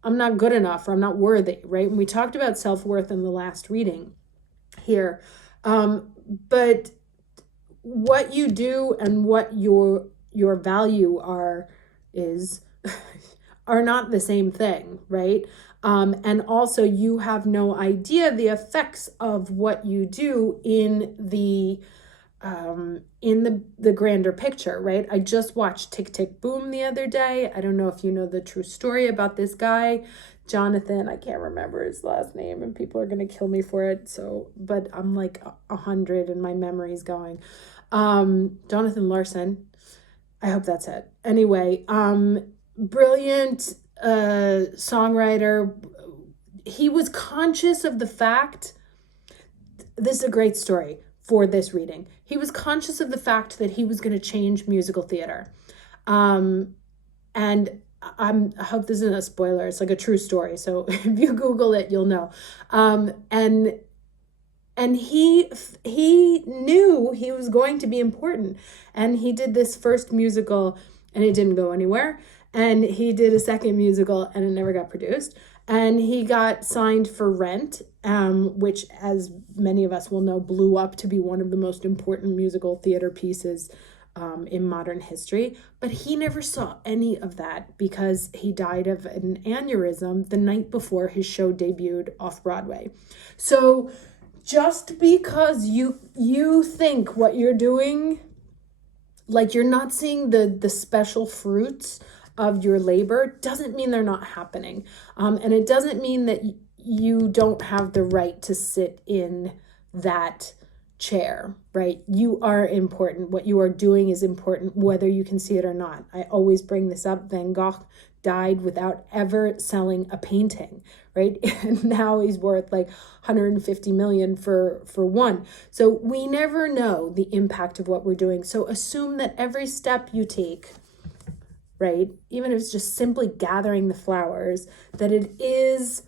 I'm not good enough or I'm not worthy, right? And we talked about self-worth in the last reading here. But what you do and what your value are not the same thing, right? And also you have no idea the effects of what you do in the grander picture, right? I just watched Tick, Tick, Boom the other day. I don't know if you know the true story about this guy, Jonathan. I can't remember his last name and people are going to kill me for it. So, but I'm like 100 and my memory's going. Jonathan Larson. I hope that's it. Anyway, brilliant songwriter. He was conscious of the fact, this is a great story for this reading. He was conscious of the fact that he was going to change musical theater. And I hope this isn't a spoiler. It's like a true story. So if you Google it, you'll know. And he knew he was going to be important. And he did this first musical and it didn't go anywhere. And he did a second musical and it never got produced. And he got signed for Rent, which, as many of us will know, blew up to be one of the most important musical theater pieces in modern history. But he never saw any of that because he died of an aneurysm the night before his show debuted off Broadway. So just because you think what you're doing, like you're not seeing the special fruits of your labor, doesn't mean they're not happening. And it doesn't mean that you don't have the right to sit in that chair, right? You are important. What you are doing is important, whether you can see it or not. I always bring this up. Van Gogh died without ever selling a painting, right? And now he's worth like 150 million for one. So we never know the impact of what we're doing. So assume that every step you take, right, even if it's just simply gathering the flowers, that it is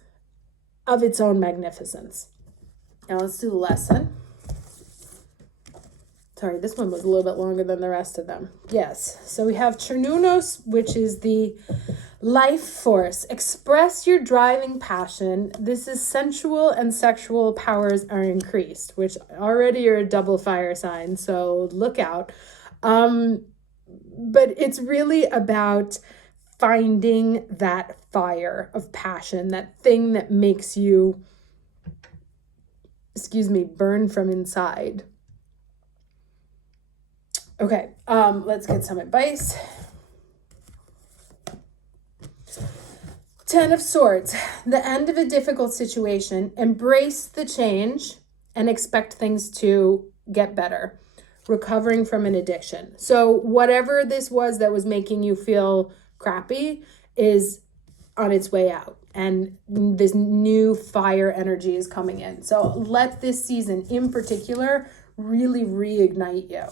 of its own magnificence. Now let's do the lesson. Sorry, this one was a little bit longer than the rest of them. Yes, so we have Chernunos, which is the life force. Express your driving passion. This is sensual and sexual powers are increased, which already you're a double fire sign, so look out. But it's really about finding that fire of passion, that thing that makes you, burn from inside. Okay, let's get some advice. 10 of Swords, the end of a difficult situation. Embrace the change and expect things to get better. Recovering from an addiction. So whatever this was that was making you feel crappy is on its way out. And this new fire energy is coming in. So let this season in particular really reignite you.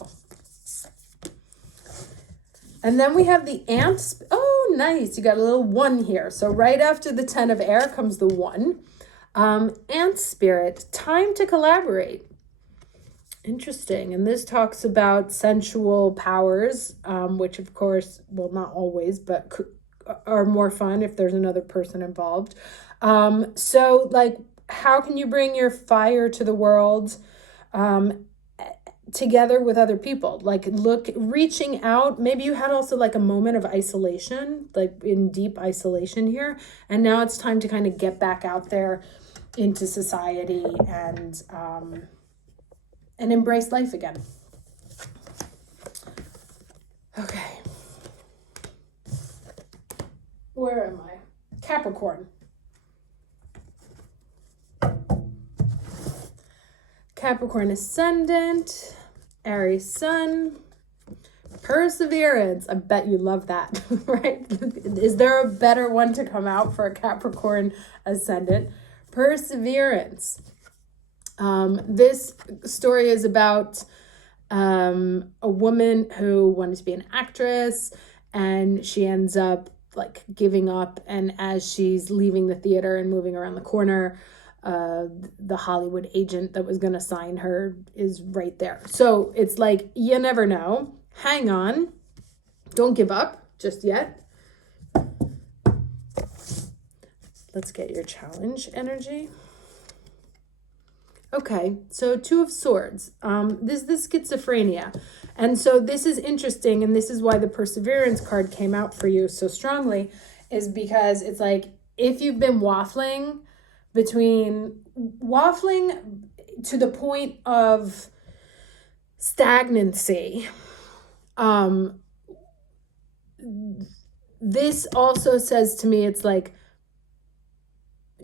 And then we have the ants. Oh, nice. You got a little 1 here. So right after the 10 of air comes the 1. Ant spirit, time to collaborate. Interesting. And this talks about sensual powers, which of course, well, not always, but are more fun if there's another person involved. So like, how can you bring your fire to the world together with other people? Like reaching out. Maybe you had also like a moment of isolation, like in deep isolation here. And now it's time to kind of get back out there into society and embrace life again. Okay. Where am I? Capricorn. Capricorn ascendant, Aries sun, perseverance. I bet you love that, right? Is there a better one to come out for a Capricorn ascendant? Perseverance. This story is about a woman who wanted to be an actress and she ends up like giving up, and as she's leaving the theater and moving around the corner, the Hollywood agent that was going to sign her is right there. So it's like, you never know. Hang on. Don't give up just yet. Let's get your challenge energy. Okay, so 2 of Swords. This is schizophrenia. And so this is interesting, and this is why the Perseverance card came out for you so strongly, is because it's like if you've been waffling to the point of stagnancy, this also says to me, it's like,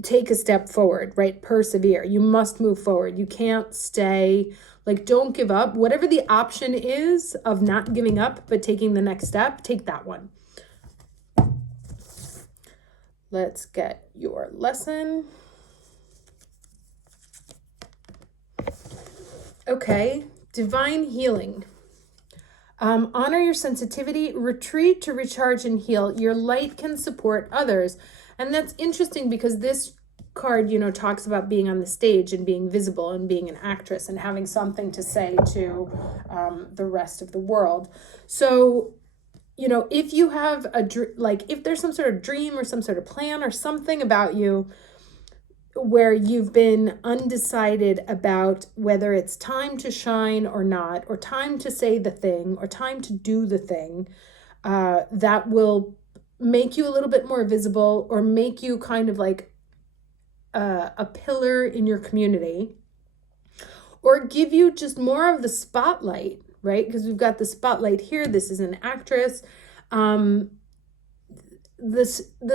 take a step forward, right? Persevere. You must move forward. You can't stay, like, don't give up. Whatever the option is of not giving up, but taking the next step, take that one. Let's get your lesson. Okay, divine healing. Honor your sensitivity, retreat to recharge and heal. Your light can support others. And that's interesting because this card, you know, talks about being on the stage and being visible and being an actress and having something to say to the rest of the world. So, you know, if you have if there's some sort of dream or some sort of plan or something about you where you've been undecided about whether it's time to shine or not, or time to say the thing, or time to do the thing, that will make you a little bit more visible or make you kind of like a pillar in your community, or give you just more of the spotlight, right? Because we've got the spotlight here. This is an actress. The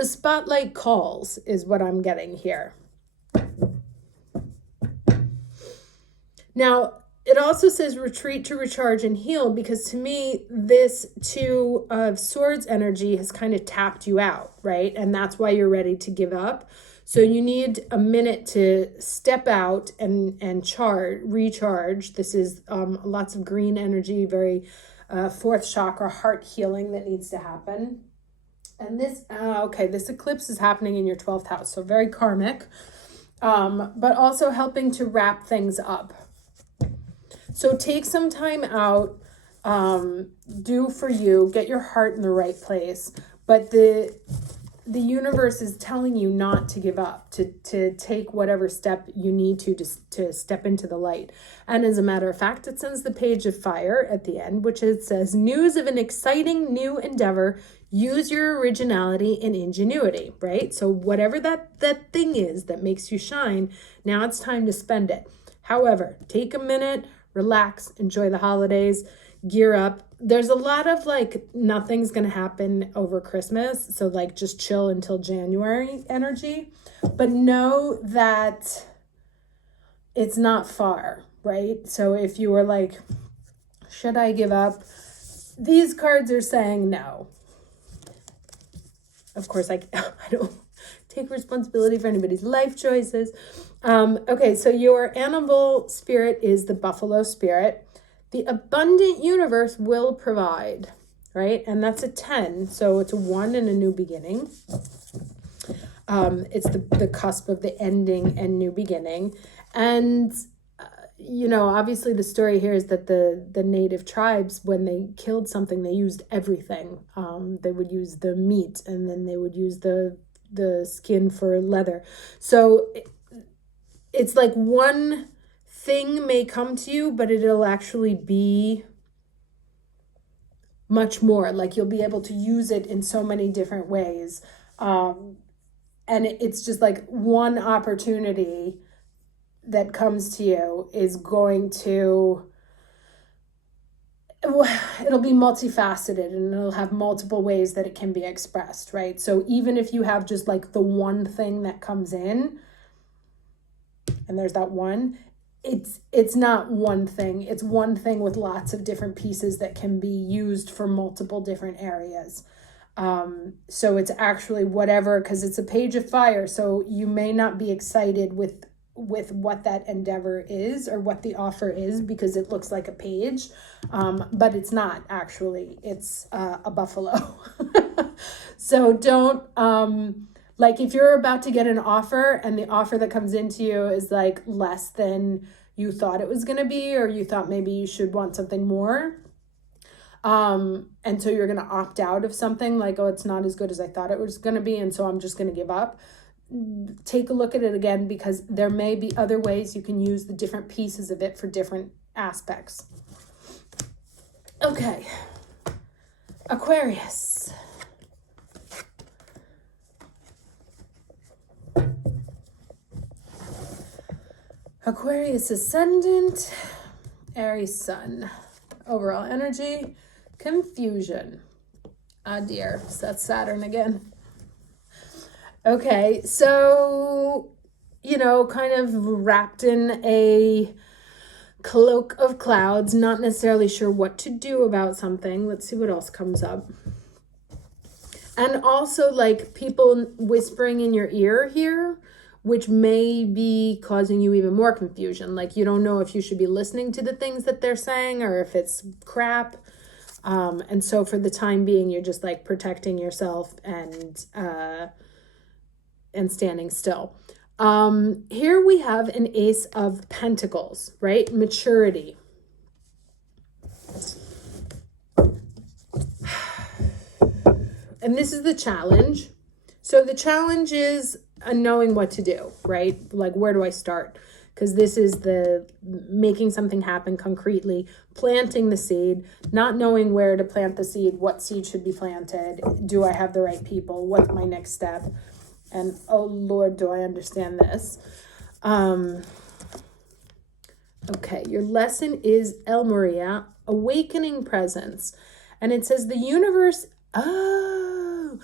spotlight calls is what I'm getting here. Now, it also says retreat to recharge and heal, because to me, this Two of Swords energy has kind of tapped you out, right? And that's why you're ready to give up. So you need a minute to step out and recharge. This is lots of green energy, very fourth chakra, heart healing that needs to happen. And this, this eclipse is happening in your 12th house, so very karmic, but also helping to wrap things up. So take some time out, do for you, get your heart in the right place. But the universe is telling you not to give up, to take whatever step you need to step into the light. And as a matter of fact, it sends the Page of Fire at the end, which it says, news of an exciting new endeavor, use your originality and ingenuity, right? So whatever that thing is that makes you shine, now it's time to spend it. However, take a minute, relax, enjoy the holidays, gear up. There's a lot of like, nothing's going to happen over Christmas. So like, just chill until January energy, but know that it's not far, right? So if you were like, should I give up? These cards are saying no. Of course, I don't take responsibility for anybody's life choices. Okay, so your animal spirit is the buffalo spirit. The abundant universe will provide, right? And that's a 10. So it's a 1 and a new beginning. It's the cusp of the ending and new beginning. And, you know, obviously the story here is that the native tribes, when they killed something, they used everything. They would use the meat, and then they would use the skin for leather. So it's like one thing may come to you, but it'll actually be much more. Like, you'll be able to use it in so many different ways. And it's just like one opportunity that comes to you is going to, it'll be multifaceted, and it'll have multiple ways that it can be expressed, right? So even if you have just like the one thing that comes in, and there's that one, it's not one thing. It's one thing with lots of different pieces that can be used for multiple different areas. So it's actually whatever, because it's a Page of Fire. So you may not be excited with what that endeavor is or what the offer is, because it looks like a page, but it's not actually. It's a buffalo. So don't, like, if you're about to get an offer and the offer that comes into you is like less than you thought it was going to be, or you thought maybe you should want something more, and so you're going to opt out of something, like, oh, it's not as good as I thought it was going to be, and so I'm just going to give up. Take a look at it again, because there may be other ways you can use the different pieces of it for different aspects. Okay, Aquarius. Aquarius ascendant, Aries sun. Overall energy, confusion. Ah, dear. So that's Saturn again. Okay, so, you know, kind of wrapped in a cloak of clouds, not necessarily sure what to do about something. Let's see what else comes up. And also, like, people whispering in your ear here, which may be causing you even more confusion. Like, you don't know if you should be listening to the things that they're saying or if it's crap. And so for the time being, you're just like protecting yourself and standing still. Here we have an Ace of Pentacles, right? Maturity. And this is the challenge. So the challenge is knowing what to do, right? Like, where do I start? Because this is the making something happen concretely, planting the seed, not knowing where to plant the seed, what seed should be planted, do I have the right people, what's my next step? And oh Lord, do I understand this? Okay, your lesson is El Maria, awakening presence. And it says the universe, oh,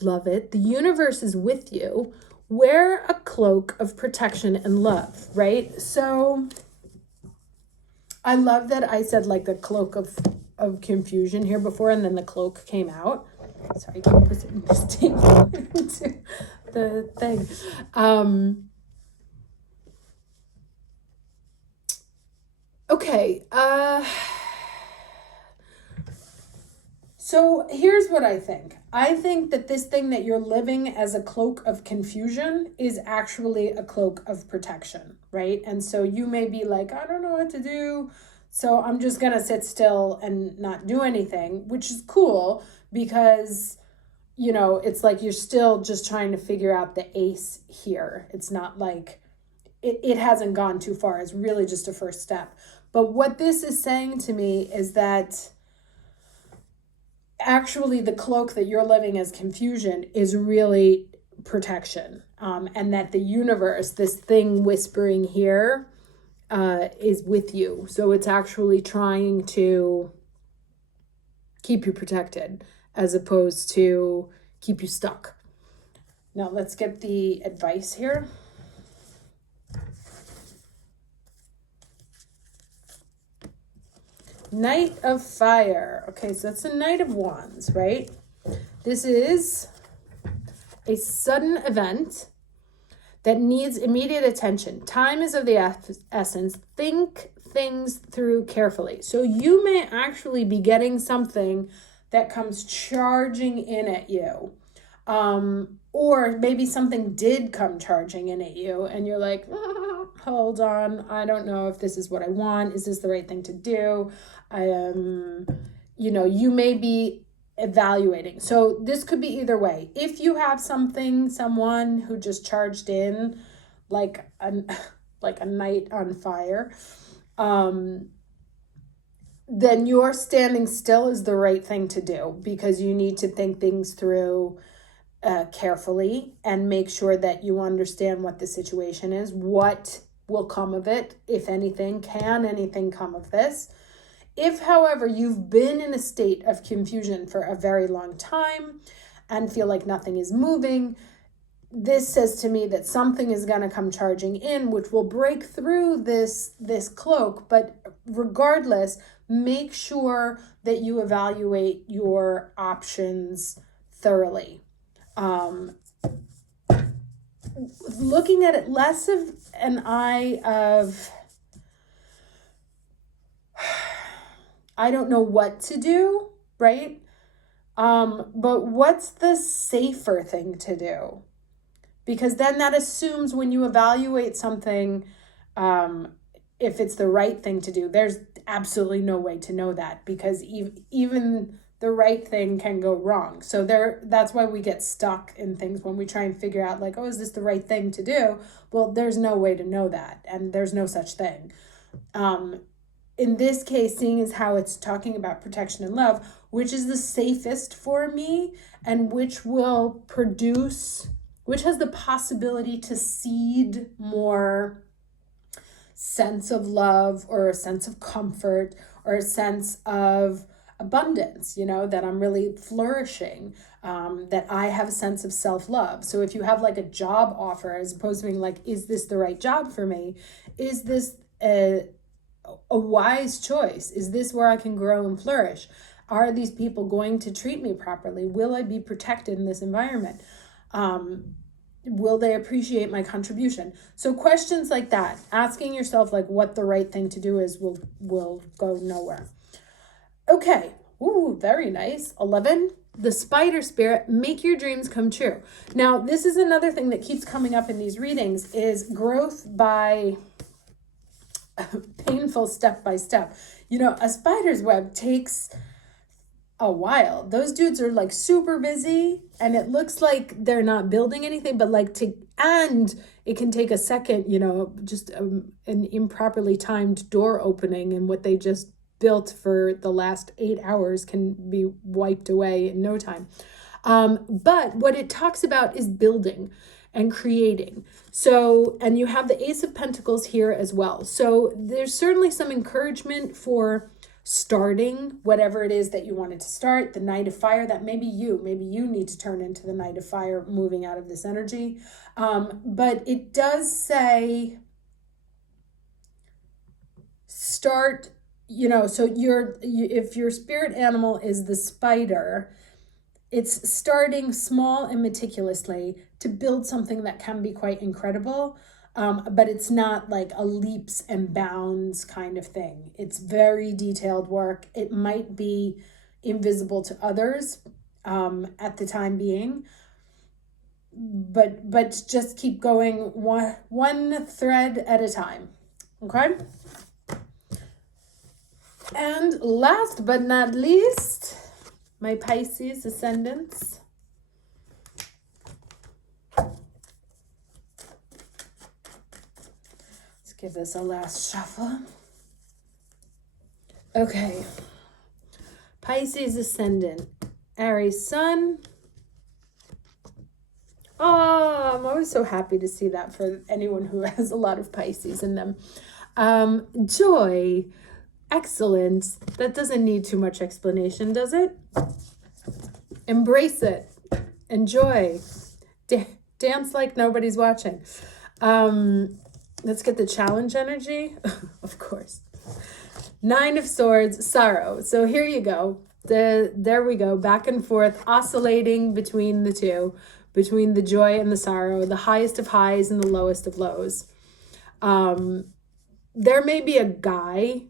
love it. The universe is with you. Wear a cloak of protection and love, right? So I love that I said like the cloak of confusion here before, and then the cloak came out. Sorry, I keep putting this tape into the thing. Okay. So here's what I think. I think that this thing that you're living as a cloak of confusion is actually a cloak of protection, right? And so you may be like, I don't know what to do, so I'm just going to sit still and not do anything, which is cool because, you know, it's like you're still just trying to figure out the ace here. It's not like it hasn't gone too far. It's really just a first step. But what this is saying to me is that actually the cloak that you're living as confusion is really protection, and that the universe, this thing whispering here, is with you. So it's actually trying to keep you protected as opposed to keep you stuck. Now let's get the advice here. Knight of Fire. Okay, so that's a Knight of Wands, right? This is a sudden event that needs immediate attention. Time is of the essence. Think things through carefully. So you may actually be getting something that comes charging in at you. Or maybe something did come charging in at you and you're like, hold on, I don't know if this is what I want. Is this the right thing to do? You know, you may be evaluating. So this could be either way. If you have someone who just charged in like a knight on fire, then your standing still is the right thing to do because you need to think things through carefully and make sure that you understand what the situation is, what will come of it, if anything. Can anything come of this? If, however, you've been in a state of confusion for a very long time and feel like nothing is moving, this says to me that something is going to come charging in, which will break through this cloak. But regardless, make sure that you evaluate your options thoroughly. Looking at it less of an eye of, I don't know what to do, right? But what's the safer thing to do? Because then that assumes when you evaluate something, if it's the right thing to do, there's absolutely no way to know that because even the right thing can go wrong. So that's why we get stuck in things when we try and figure out like, oh, is this the right thing to do? Well, there's no way to know that. And there's no such thing. In this case, seeing as how it's talking about protection and love, which is the safest for me and which has the possibility to seed more sense of love or a sense of comfort or a sense of abundance, you know, that I'm really flourishing, that I have a sense of self-love. So if you have like a job offer, as opposed to being like, is this the right job for me? Is this a wise choice? Is this where I can grow and flourish? Are these people going to treat me properly? Will I be protected in this environment? Will they appreciate my contribution? So questions like that, asking yourself like what the right thing to do is, will go nowhere. Okay. Ooh, very nice. 11, the spider spirit, make your dreams come true. Now, this is another thing that keeps coming up in these readings is growth by painful step by step. You know, a spider's web takes a while. Those dudes are like super busy and it looks like they're not building anything, but like and it can take a second, you know, just an improperly timed door opening, and what they just built for the last 8 hours can be wiped away in no time. But what it talks about is building and creating. So, and you have the Ace of Pentacles here as well. So there's certainly some encouragement for starting whatever it is that you wanted to start. The Knight of Fire, that maybe you need to turn into the Knight of Fire, moving out of this energy. But it does say start, you know, so if your spirit animal is the spider, it's starting small and meticulously to build something that can be quite incredible. But it's not like a leaps and bounds kind of thing. It's very detailed work. It might be invisible to others at the time being, but just keep going one thread at a time. Okay. And last but not least, my Pisces ascendants. Let's give this a last shuffle. Okay. Pisces ascendant, Aries sun. Oh, I'm always so happy to see that for anyone who has a lot of Pisces in them. Joy. Excellent. That doesn't need too much explanation, does it? Embrace it. Enjoy. Dance like nobody's watching. Let's get the challenge energy. Of course. 9 of Swords, sorrow. So here you go. There we go. Back and forth, oscillating between the two, between the joy and the sorrow, the highest of highs and the lowest of lows. There may be a guy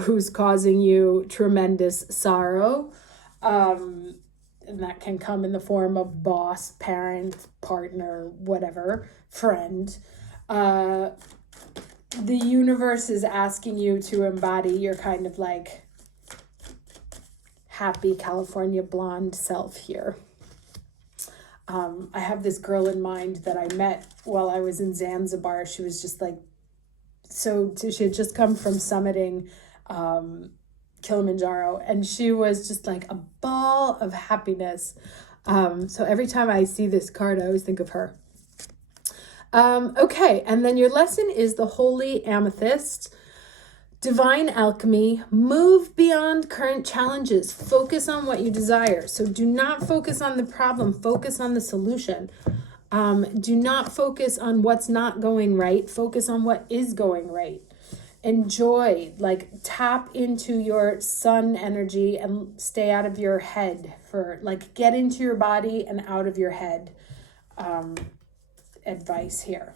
who's causing you tremendous sorrow. And that can come in the form of boss, parent, partner, whatever, friend. The universe is asking you to embody your kind of like happy California blonde self here. I have this girl in mind that I met while I was in Zanzibar. She was just like, so she had just come from summiting Kilimanjaro, and she was just like a ball of happiness. So every time I see this card, I always think of her. Okay, and then your lesson is the Holy Amethyst, Divine Alchemy. Move beyond current challenges. Focus on what you desire. So do not focus on the problem. Focus on the solution. Do not focus on what's not going right. Focus on what is going right. Enjoy, like tap into your sun energy and stay out of your head get into your body and out of your head. Advice here.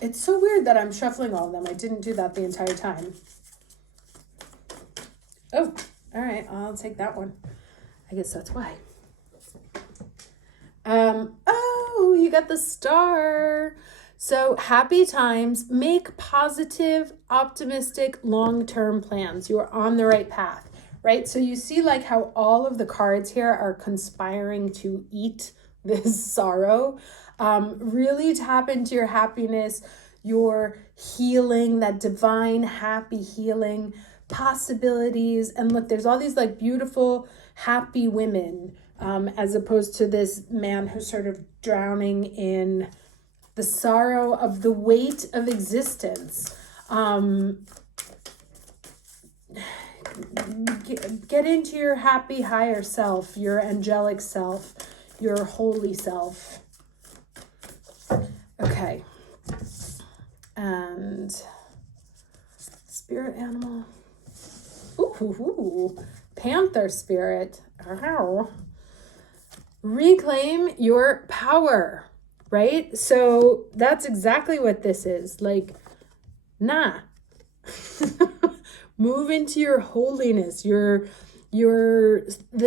It's so weird that I'm shuffling all of them. I didn't do that the entire time. Oh, all right. I'll take that one. I guess that's why. Oh, you got the star. So happy times. Make positive, optimistic, long-term plans. You are on the right path, right? So you see like how all of the cards here are conspiring to eat this sorrow. Really tap into your happiness, your healing, that divine, happy healing possibilities. And look, there's all these like beautiful, happy women, as opposed to this man who's sort of drowning in the sorrow of the weight of existence. Get into your happy higher self, your angelic self, your holy self. Okay. And spirit animal. Ooh, panther spirit. Ow. Reclaim your power, right? So that's exactly what this is. Like, nah. Move into your holiness, the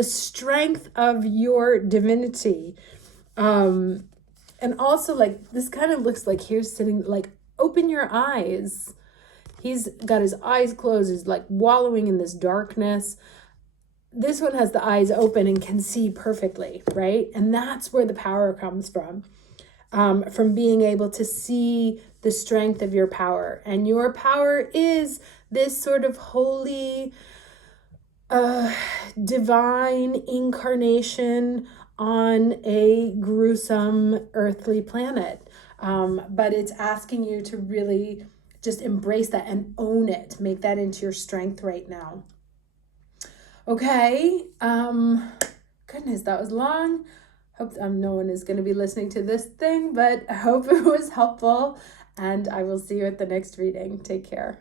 strength of your divinity. And also, like, this kind of looks like he's sitting, like, open your eyes. He's got his eyes closed. He's like wallowing in this darkness. This one has the eyes open and can see perfectly, right? And that's where the power comes from being able to see the strength of your power. And your power is this sort of holy, divine incarnation on a gruesome earthly planet. But it's asking you to really just embrace that and own it. Make that into your strength right now. Okay. Goodness, that was long. Hope no one is going to be listening to this thing, but I hope it was helpful. And I will see you at the next reading. Take care.